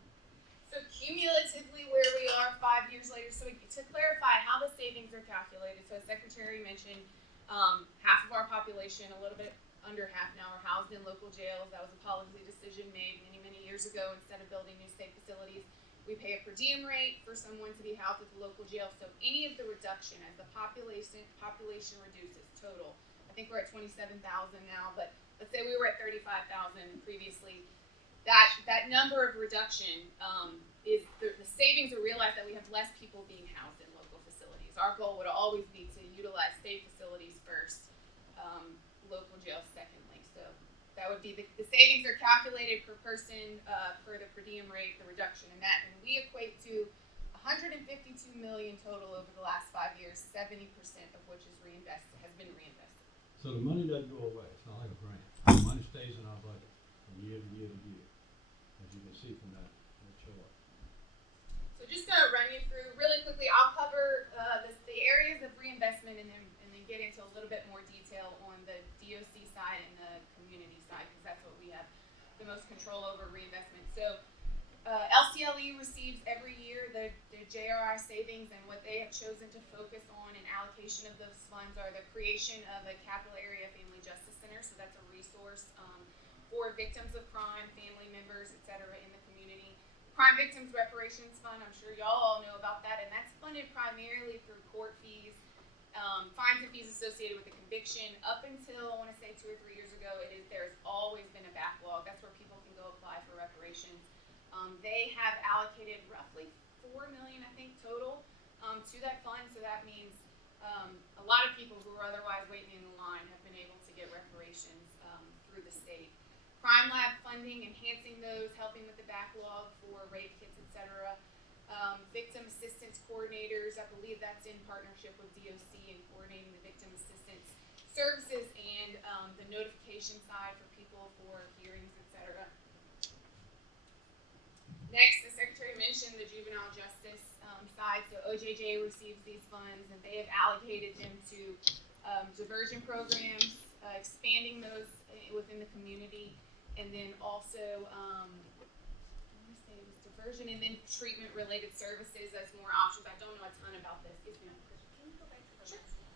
So cumulatively, where we are 5 years later, so to clarify how the savings are calculated, so as Secretary mentioned, half of our population, a little bit under half now, are housed in local jails. That was a policy decision made many, many years ago. Instead of building new state facilities, we pay a per diem rate for someone to be housed at the local jail. So any of the reduction as the population reduces total, I think we're at 27,000 now, but let's say we were at 35,000 previously. That number of reduction is the savings are realized that we have less people being housed in local facilities. Our goal would always be to utilize state facilities first, local jails secondly. So that would be the savings are calculated per person per the per diem rate, the reduction in that, and we equate to $152 million total over the last 5 years, 70% of which has been reinvested. So the money doesn't go away. It's not like a grant. The money stays in our budget from year to year to year, as you can see from that chart. So just to run you through really quickly, I'll cover the areas of reinvestment and then get into a little bit more detail on the DOC side and the community side, because that's what we have the most control over reinvestment. So LCLE receives every year the JRI savings, and what they have chosen to focus on in allocation of those funds are the creation of a capital area family justice center. So that's a resource for victims of crime, family members, et cetera, in the community. Crime Victims Reparations Fund, I'm sure y'all all know about that, and that's funded primarily through court fees, fines and fees associated with the conviction. Up until, I want to say 2 or 3 years ago, there's always been a backlog. That's where people can go apply for reparations. They have allocated roughly $4 million, I think, total to that fund. So that means a lot of people who were otherwise waiting in the line have been able to get reparations through the state. Crime Lab funding, enhancing those, helping with the backlog for rape kits, etc. Victim assistance coordinators, I believe that's in partnership with DOC and coordinating the victim assistance services and the notification side for people for hearings, etc. Next, the Secretary mentioned the juvenile justice side. So OJJ receives these funds, and they have allocated them to diversion programs, expanding those within the community, and then also I want to say it was diversion and then treatment-related services as more options. I don't know a ton about this. Excuse me. Can you go back to the Sure. last one?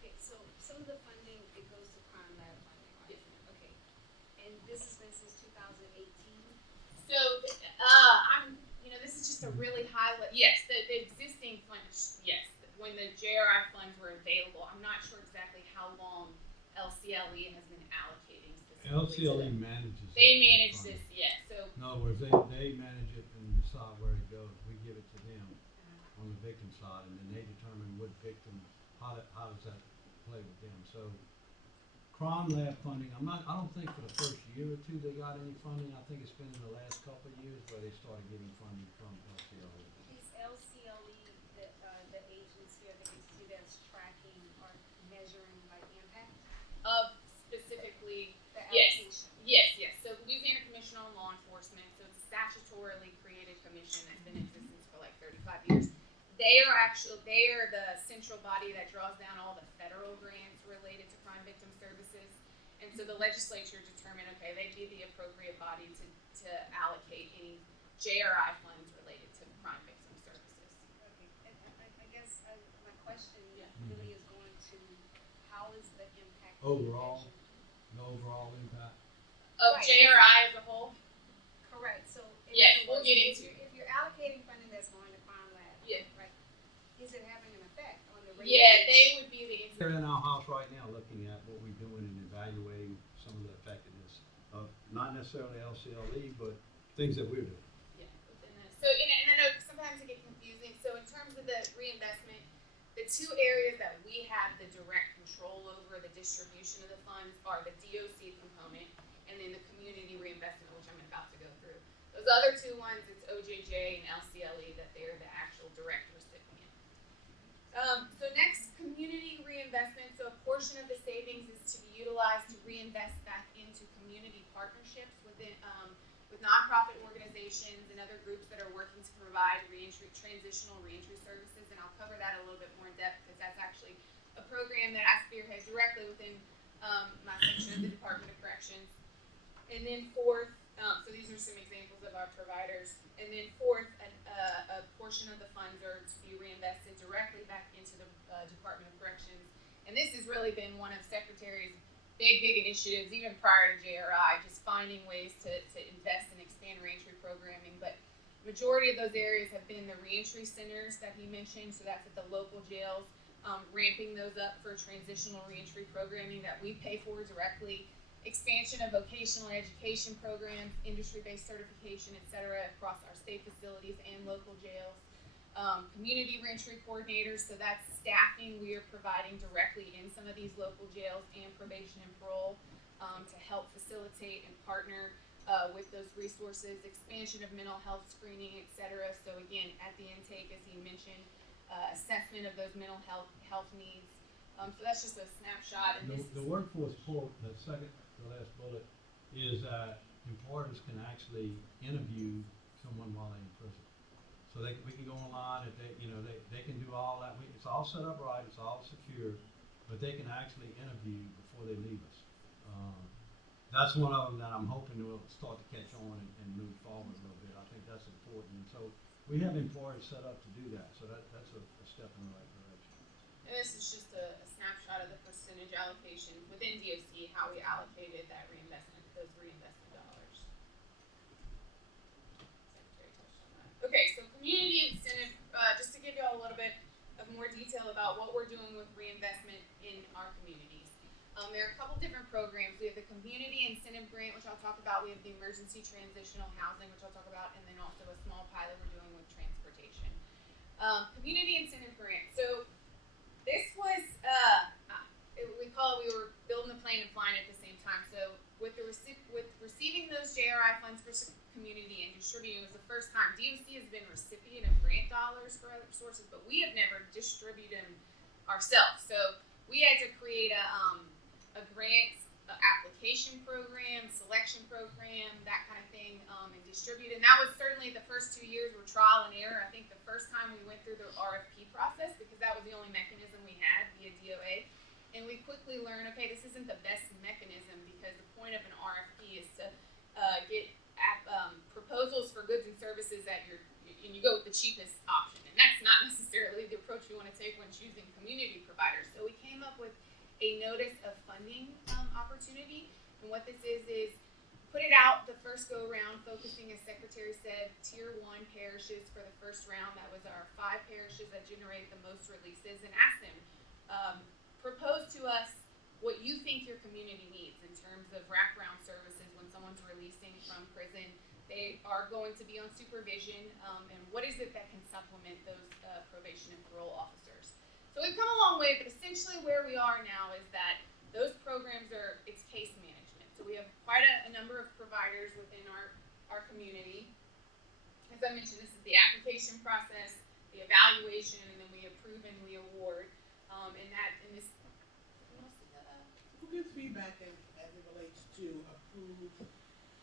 Okay, so some of the funding, it goes to Crime Lab funding, right? Yes. Okay, and this has been since 2018? So, this is just a really high level. Yes, the existing funds, yes. When the JRI funds were available, I'm not sure exactly how long LCLE has been allocating specifically. LCLE manages. They manage this, yes. So, In other words, they manage it and decide where it goes. We give it to them on the victim side, and then they determine what victim, how does that play with them. So, Crime Lab funding, I don't think for the first year or two they got any funding. I think it's been in the last couple of years where they started getting funding from LCLE. Is LCLE the agency or the entity that's tracking or measuring like impact? specifically, The yes. allocation? Yes. So, Louisiana Commission on Law Enforcement, so it's a statutorily created commission that's been in existence for like 35 years. They are the central body that draws down all the federal grants related to crime victim services. And so the legislature determined, okay, they'd be the appropriate body to allocate any JRI funds related to crime victim services. Okay, and I guess my question really is going to how is the impact overall, the overall impact. Of Right. JRI as a whole. Correct, so. in Yes, other we'll words, get if into you- If you're allocating funding that's going to crime lab. Yeah. Right, is it having an effect on the rate? Yeah, at which- they would be the They're in our house right now looking at what we're doing and evaluating some of the effectiveness of not necessarily LCLE, but things that we're doing. Yeah, within this. So, and I know sometimes it gets confusing. So, in terms of the reinvestment, the two areas that we have the direct control over the distribution of the funds are the DOC component and then the community reinvestment, which I'm about to go through. Those other two ones, it's OJJ and LCLE, that they're the actual direct recipient. So next, community reinvestment. So a portion of the savings is to be utilized to reinvest back into community partnerships within with nonprofit organizations and other groups that are working to provide transitional reentry services. And I'll cover that a little bit more in depth because that's actually a program that I spearhead directly within my section of the Department of Corrections. And then fourth, so these are some examples of our providers. And then fourth, a portion of the funds are to be reinvested directly back into the Department of Corrections. And this has really been one of Secretary's big initiatives, even prior to JRI, just finding ways to invest and expand reentry programming. But the majority of those areas have been the reentry centers that he mentioned, so that's at the local jails, ramping those up for transitional reentry programming that we pay for directly, expansion of vocational education programs, industry-based certification, etc., across our state facilities and local jails. Community reentry coordinators, so that's staffing we are providing directly in some of these local jails and probation and parole to help facilitate and partner with those resources, expansion of mental health screening, etc. So again, at the intake, as he mentioned, assessment of those mental health needs. So that's just a snapshot. And The workforce quote, the last bullet, is that employers can actually interview someone while they're in prison. So we can go online, if they can do all that. It's all set up right, it's all secure, but they can actually interview before they leave us. That's one of them that I'm hoping will start to catch on and move forward a little bit. I think that's important. So we have employers set up to do that. So that's a step in the right direction. And this is just a snapshot of the percentage allocation within DOC, how we allocated that reinvestment, those reinvestment dollars. Secretary touched on that. Okay, so community incentive, just to give y'all a little bit of more detail about what we're doing with reinvestment in our communities. There are a couple different programs. We have the Community Incentive Grant, which I'll talk about. We have the Emergency Transitional Housing, which I'll talk about, and then also a small pilot we're doing with transportation. Community Incentive Grant. So this was, we were building the plane and flying at the same time. So with receiving those JRI funds for community and distributing, it was the first time. DOC has been recipient of grant dollars for other sources, but we have never distributed them ourselves. So we had to create a grant application program, selection program, that kind of thing, and distribute. And that was certainly the first 2 years were trial and error. I think the first time we went through the RFP process, because that was the only mechanism we had via DOA. And we quickly learned, okay, this isn't the best mechanism because the point of an RFP is to get proposals for goods and services and you go with the cheapest option. And that's not necessarily the approach we want to take when choosing community providers. So we came up with a notice of funding opportunity. And what this is put it out the first go around, focusing, as Secretary said, tier 1 parishes for the first round. That was our 5 parishes that generated the most releases, and ask them, propose to us what you think your community needs in terms of wraparound services when someone's releasing from prison. They are going to be on supervision, and what is it that can supplement those probation and parole officers? So we've come a long way, but essentially where we are now is that those programs it's case management. So we have quite a number of providers within our community. As I mentioned, this is the application process, the evaluation, and then we approve and we award. Who gives feedback as it relates to approve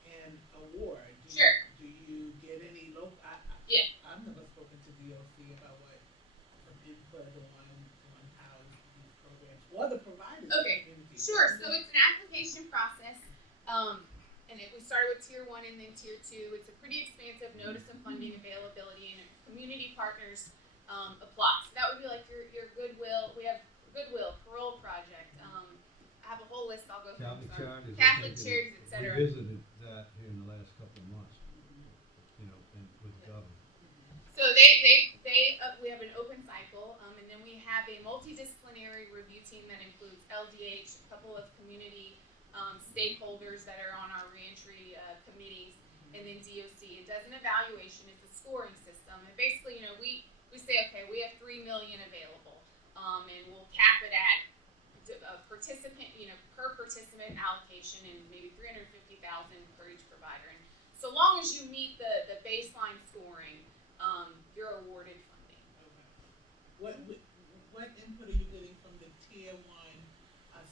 and award? Sure. Do you get any local? Yeah. I've never spoken to DOC about what input on how these programs or the providers. Okay. Sure. So it's an application process, and we started with tier 1 and then tier 2. It's a pretty expansive notice of funding availability, and community partners apply. So that would be like your Goodwill. We have Goodwill, Parole Project, have a whole list I'll go through. Catholic Sorry. Charities. Catholic Charities, et cetera. We visited that here in the last couple of months, you know, and with the governor. So we have an open cycle, and then we have a multidisciplinary review team that includes LDH, a couple of community stakeholders that are on our reentry committees, and then DOC. It does an evaluation. It's a scoring system, and basically, you know, we say, okay, we have 3 million available, and we'll cap it at a participant, you know, per participant allocation, and maybe 350,000 per each provider. And so long as you meet the baseline scoring, you're awarded funding. Okay. What input are you getting from the tier one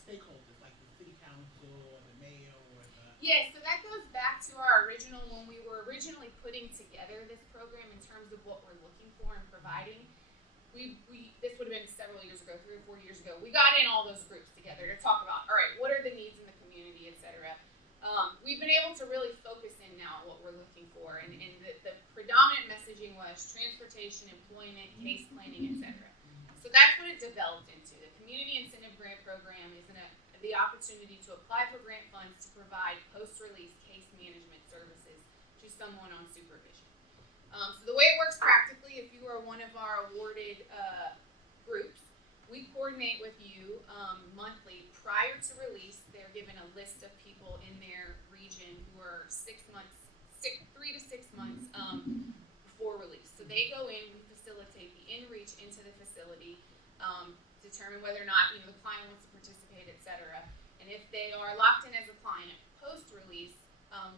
stakeholders, like the city council or the mayor or the? Yeah, so that goes back to our original, when we were originally putting together this program in terms of what we're looking for and providing. This would have been several years ago, 3 or 4 years ago. We got in all those groups together to talk about, all right, what are the needs in the community, et cetera. We've been able to really focus in now on what we're looking for, and the predominant messaging was transportation, employment, case planning, et cetera. So that's what it developed into. The Community Incentive Grant Program is the opportunity to apply for grant funds to provide post-release case management services to someone on supervision. So the way it works practically, if you are one of our awarded groups, we coordinate with you monthly prior to release. They're given a list of people in their region who are 3 to 6 months before release. So they go in, we facilitate the in-reach into the facility, determine whether or not the client wants to participate, etc. And if they are locked in as a client post-release,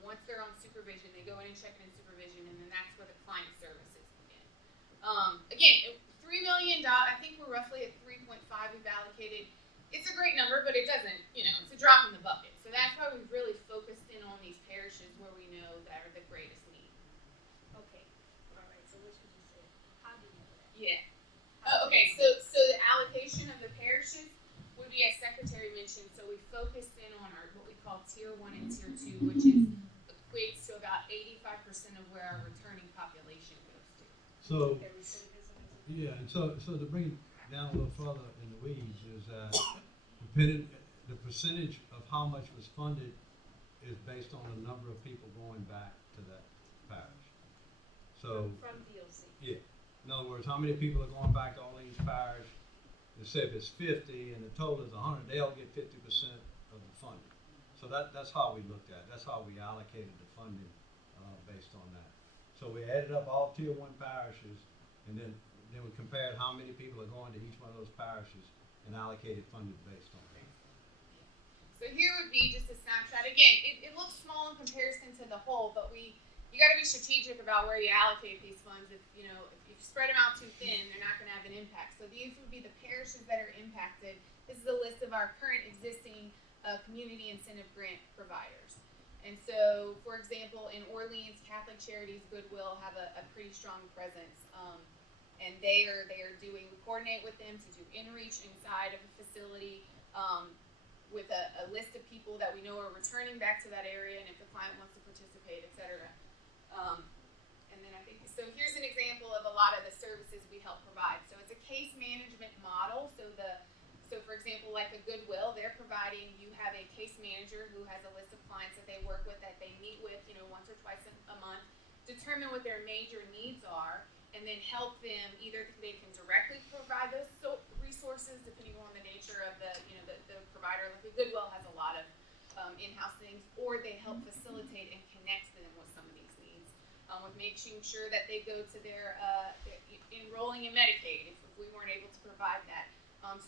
once they're on supervision, they go in and check in supervision, and then that's where the client services begin. Again, $3 million. I think we're roughly at 3.5. We've allocated. It's a great number, but it doesn't. It's a drop in the bucket. So that's why we've really focused in on these parishes where we know that are the greatest need. Okay, all right, so what you just said, how do you know that? Yeah. Okay. So the allocation of the parishes would be, as Secretary mentioned. So we focused in on our what we call Tier 1 and Tier 2, which equates to about 85% of where our returning population goes to. So, Okay, recidivism is yeah, and so to bring it down a little further in the weeds is that the percentage of how much was funded is based on the number of people going back to that parish. So, from DOC. yeah, in other words, how many people are going back to all these parishes? Let's say if it's 50 and the total is 100, they'll get 50% of the funding. So that's how we looked at it. That's how we allocated the funding based on that. So we added up all Tier 1 parishes, and then we compared how many people are going to each one of those parishes and allocated funding based on that. So here would be just a snapshot. Again, it looks small in comparison to the whole, but you got to be strategic about where you allocate these funds. If you spread them out too thin, they're not going to have an impact. So these would be the parishes that are impacted. This is a list of our current existing community incentive grant providers. And so, for example, in Orleans, Catholic Charities Goodwill have a pretty strong presence, and we coordinate with them to do in-reach inside of a facility with a list of people that we know are returning back to that area, and if the client wants to participate, etc. And then I think so. Here's an example of a lot of the services we help provide. So it's a case management model. So for example, like a Goodwill, they're providing, you have a case manager who has a list of clients that they work with, that they meet with, once or twice a month, determine what their major needs are, and then help them. Either they can directly provide those resources, depending on the nature of the provider. Like a Goodwill has a lot of in-house things, or they help facilitate and connect them with some of these needs, with making sure that they go to their enrolling in Medicaid if we weren't able to provide that.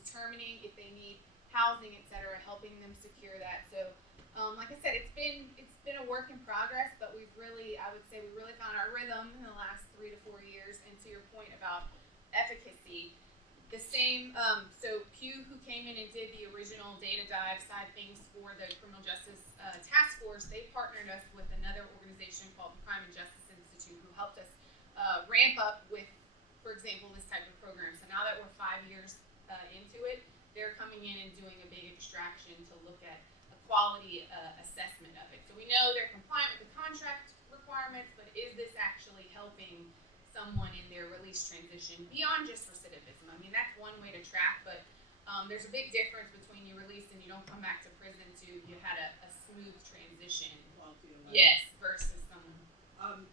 Determining if they need housing, etc., helping them secure that. So, like I said, it's been a work in progress, but I would say we really found our rhythm in the last 3 to 4 years. And to your point about efficacy, the same. So Pew, who came in and did the original data dive side things for the Criminal Justice Task Force, they partnered us with another organization called the Crime and Justice Institute, who helped us ramp up with, for example, this type of program. So now that we're 5 years into it, they're coming in and doing a big extraction to look at a quality assessment of it. So we know they're compliant with the contract requirements, but is this actually helping someone in their release transition beyond just recidivism? I mean, that's one way to track, but There's a big difference between you release and you don't come back to prison to you had a smooth transition. Quality of life. Yes, versus some.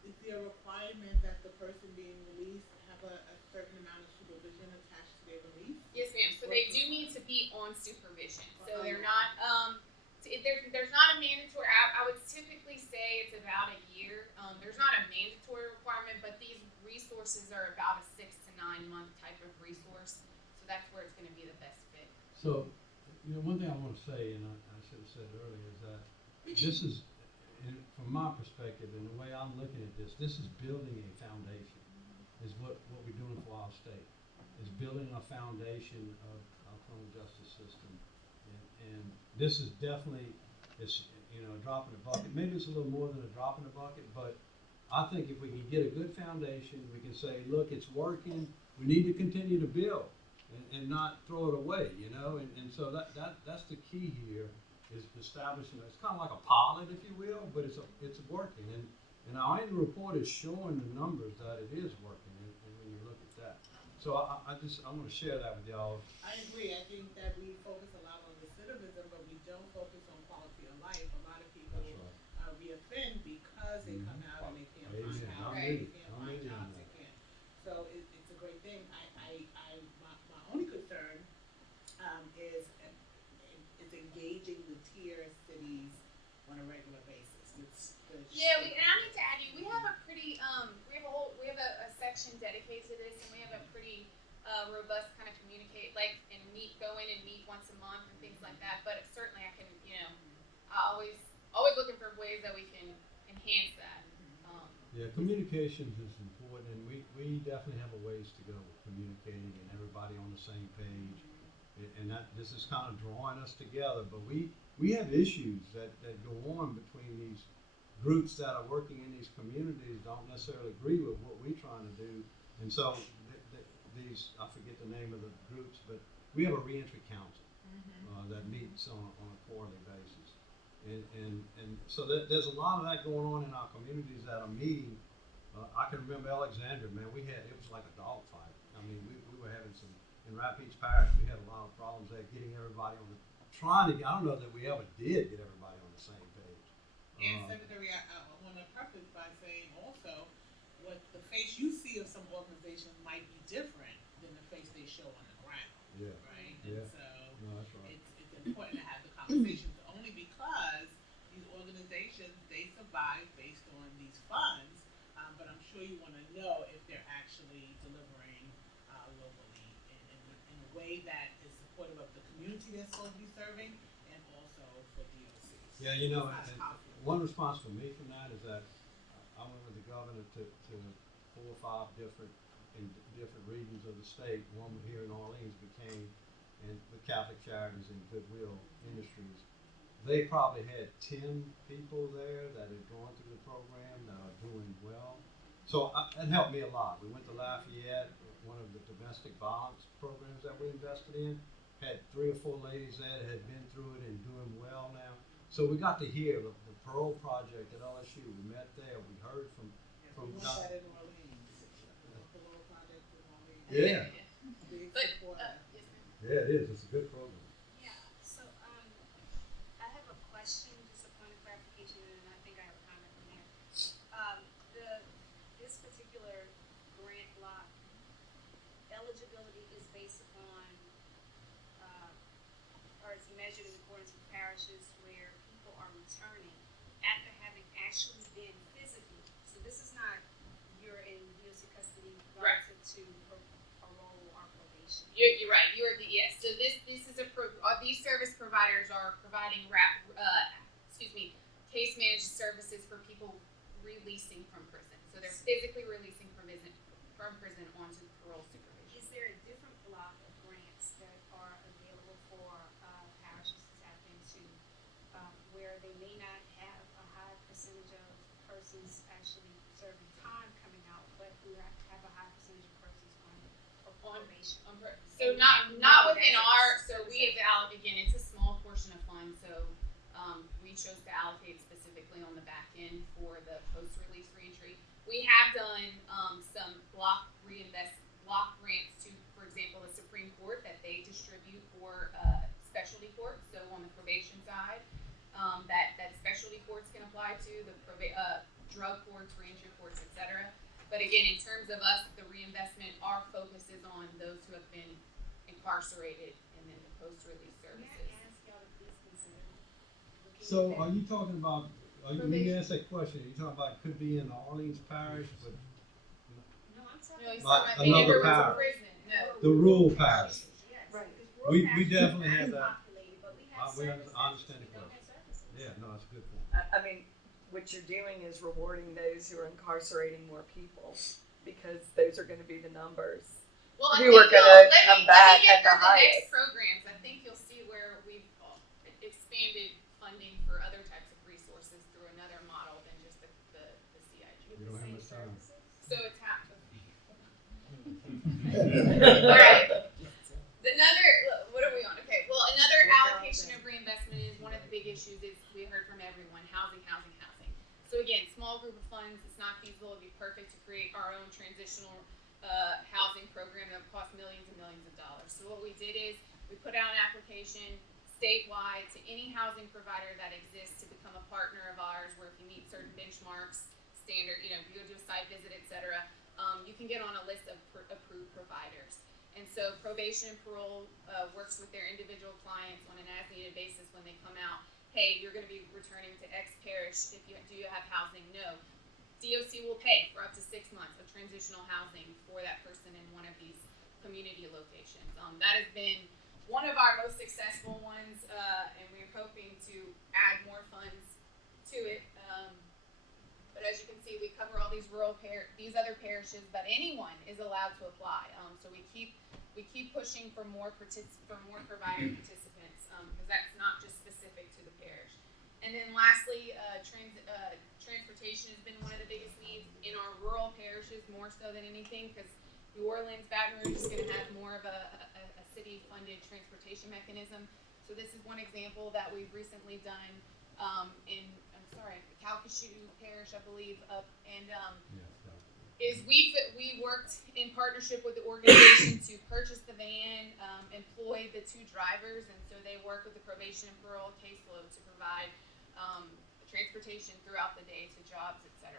Is there a requirement that the person being released have a certain amount of supervision attached to their release? Yes, ma'am. So they do need to be on supervision. So they're not. There's not a mandatory. I would typically say it's about a year. There's not a mandatory requirement, but these resources are about a 6 to 9 month type of resource. So that's where it's going to be the best fit. So, one thing I want to say, and I should have said earlier, is that this is, from my perspective, and the way I'm looking at this is building a foundation, is what we're doing for our state, is building a foundation of our criminal justice system. And this is definitely, it's, a drop in the bucket. Maybe it's a little more than a drop in the bucket, but I think if we can get a good foundation, we can say, look, it's working, we need to continue to build. And not throw it away, and so that's the key here, is establishing. It's kind of like a pilot, if you will, but it's working, and our annual report is showing the numbers that it is working, and when you look at that, so I want to share that with y'all. I agree. I think that we focus a lot on recidivism, but we don't focus on quality of life. A lot of people That's right. reoffend because they come out and they can't find Amen. housing, they can't I'm find with you on jobs, that. they can't. So it's a great thing. My only concern is engaging the tier cities on a regular basis. And I need to add you. We have a pretty we have a section dedicated to this, and we have a pretty robust kind of communicate and go in and meet once a month and things like that. But certainly I can I always looking for ways that we can enhance that. Yeah, communications is important, and we definitely have a ways to go with communicating and everybody on the same page. And that this is kind of drawing us together, but we have issues that go on between these groups that are working in these communities, don't necessarily agree with what we're trying to do, and so these, I forget the name of the groups, but we have a reentry council that meets on a quarterly basis, and so there's a lot of that going on in our communities that are meeting. I can remember Alexandria, man, it was like a dog fight. I mean, we were having some. In Rapides Parish, we had a lot of problems there getting everybody I don't know that we ever did get everybody on the same page. And Secretary, I want to preface by saying also, what the face you see of some organizations might be different than the face they show on the ground. Yeah. Right? Yeah. And so No, that's right. it's important to have the conversations only because these organizations, they survive based on these funds, but I'm sure you want to know if they're actually delivering locally in a way that is supportive of the community they're supposed to be serving and also for DOC. Yeah, and one response for me from that is that I went with the governor to 4 or 5 different regions of the state. One here in Orleans and the Catholic Charities and Goodwill Industries. They probably had 10 people there that had gone through the program that are doing well. So it helped me a lot. We went to Lafayette, one of the domestic violence programs that we invested in. Had 3 or 4 ladies there that had been through it and doing well now. So we got to hear the parole project at LSU. We met there. We heard from We want that in Orleans. The parole project in Orleans. Yeah. Big But supporter. yes, ma'am. Yeah, it is. It's a good program. Yeah, so, I have a question, just a point of clarification, and I think I have a comment from there. This particular grant block, eligibility is based upon, or it's measured in accordance with parishes where people are returning after having actually been physically. So this is not you're in DOC custody Right. relative to parole or probation. You're right. Yes. So this is these service providers are providing case managed services for people releasing from prison. So they're physically releasing from prison onto parole supervision. Is there a different block of grants that are available for parishes to tap into where they may not have a high percentage of persons actually serving time coming out, but who have a high percentage of persons on probation? So not within our. So we have again. It's a small portion of funds. So we chose to allocate specifically on the back end for the post-release reentry. We have done some block grants to, for example, the Supreme Court that they distribute for apply to, the drug courts, reentry courts, etc. But again, in terms of us, the reinvestment, our focus is on those who have been incarcerated and then the post-release May I services. ask y'all to please consider looking So at are that? you talking about, when you ask that question, are you talking about could be in the Orleans Parish, but No, I'm talking No, he's Like talking about another being able to parish. prison. No. the rural parish? Yes, Right. because rural We parishes definitely are have that. populated, but we have We services. understand the We don't question. have services. Yeah, no, that's a good point. I mean, what you're doing is rewarding those who are incarcerating more people because those are going to be the numbers. Well, I Who think are gonna let come me back get at the through the next highest. programs. I think you'll see where we've expanded funding for other types of resources through another model than just the CIG. We don't have much time. So it's happening. Right. What are we on? Okay. Well, another allocation of reinvestment is one of the big issues is we heard from everyone, housing. So again, small group of funds, it's not feasible. It'd be perfect to create our own transitional housing program that would cost millions and millions of dollars. So what we did is we put out an application statewide to any housing provider that exists to become a partner of ours, where if you meet certain benchmarks, standard, if you go do a site visit, etc., you can get on a list of approved providers. And so probation and parole works with their individual clients on an as-needed basis when they come out. Hey, you're going to be returning to X parish. Do you have housing? No. DOC will pay for up to 6 months of transitional housing for that person in one of these community locations. That has been one of our most successful ones, and we're hoping to add more funds to it. But as you can see, we cover all these these other parishes, but anyone is allowed to apply. So we keep pushing for more provider participants, because that's not just specific to the parish. And then lastly, transportation has been one of the biggest needs in our rural parishes, more so than anything, because New Orleans, Baton Rouge is going to have more of a city-funded transportation mechanism. So this is one example that we've recently done in Calcasieu Parish, I believe, is we worked in partnership with the organization to purchase the van, employ the 2 drivers, and so they work with the probation and parole caseload to provide transportation throughout the day to jobs, etc.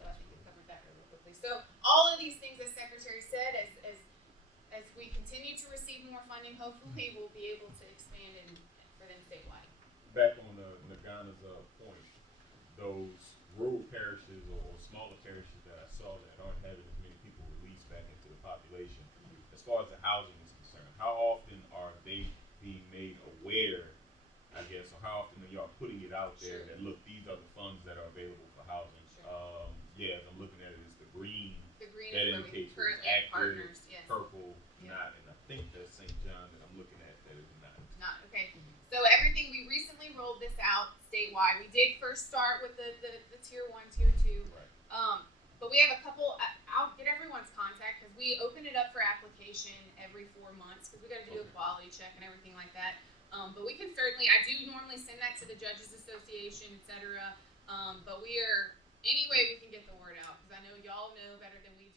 So I think we covered that really quickly. So all of these things, as Secretary said, as we continue to receive more funding, hopefully we'll be able to expand for them statewide. Back on Nagana's point, those rural parishes or smaller parishes that I saw that aren't having as many people released back into the population, as far as the housing is concerned, how often are they being made aware, I guess, or how often are y'all putting it out there that, look, these are the funds that are available for housing? Sure. As I'm looking at it, it's the green The green that is where we indicates where it's currently have active, partners. Yes. purple, Yeah. not, and I think that's St. John that I'm looking at that is not. Not okay. So everything, we recently rolled this out statewide. We did first start with the tier 1, tier 2. Right. But we have a couple. I'll get everyone's contact because we open it up for application every 4 months because we got to do a quality check and everything like that. But we can certainly. I do normally send that to the Judges Association, etc. But we are any way we can get the word out because I know y'all know better than we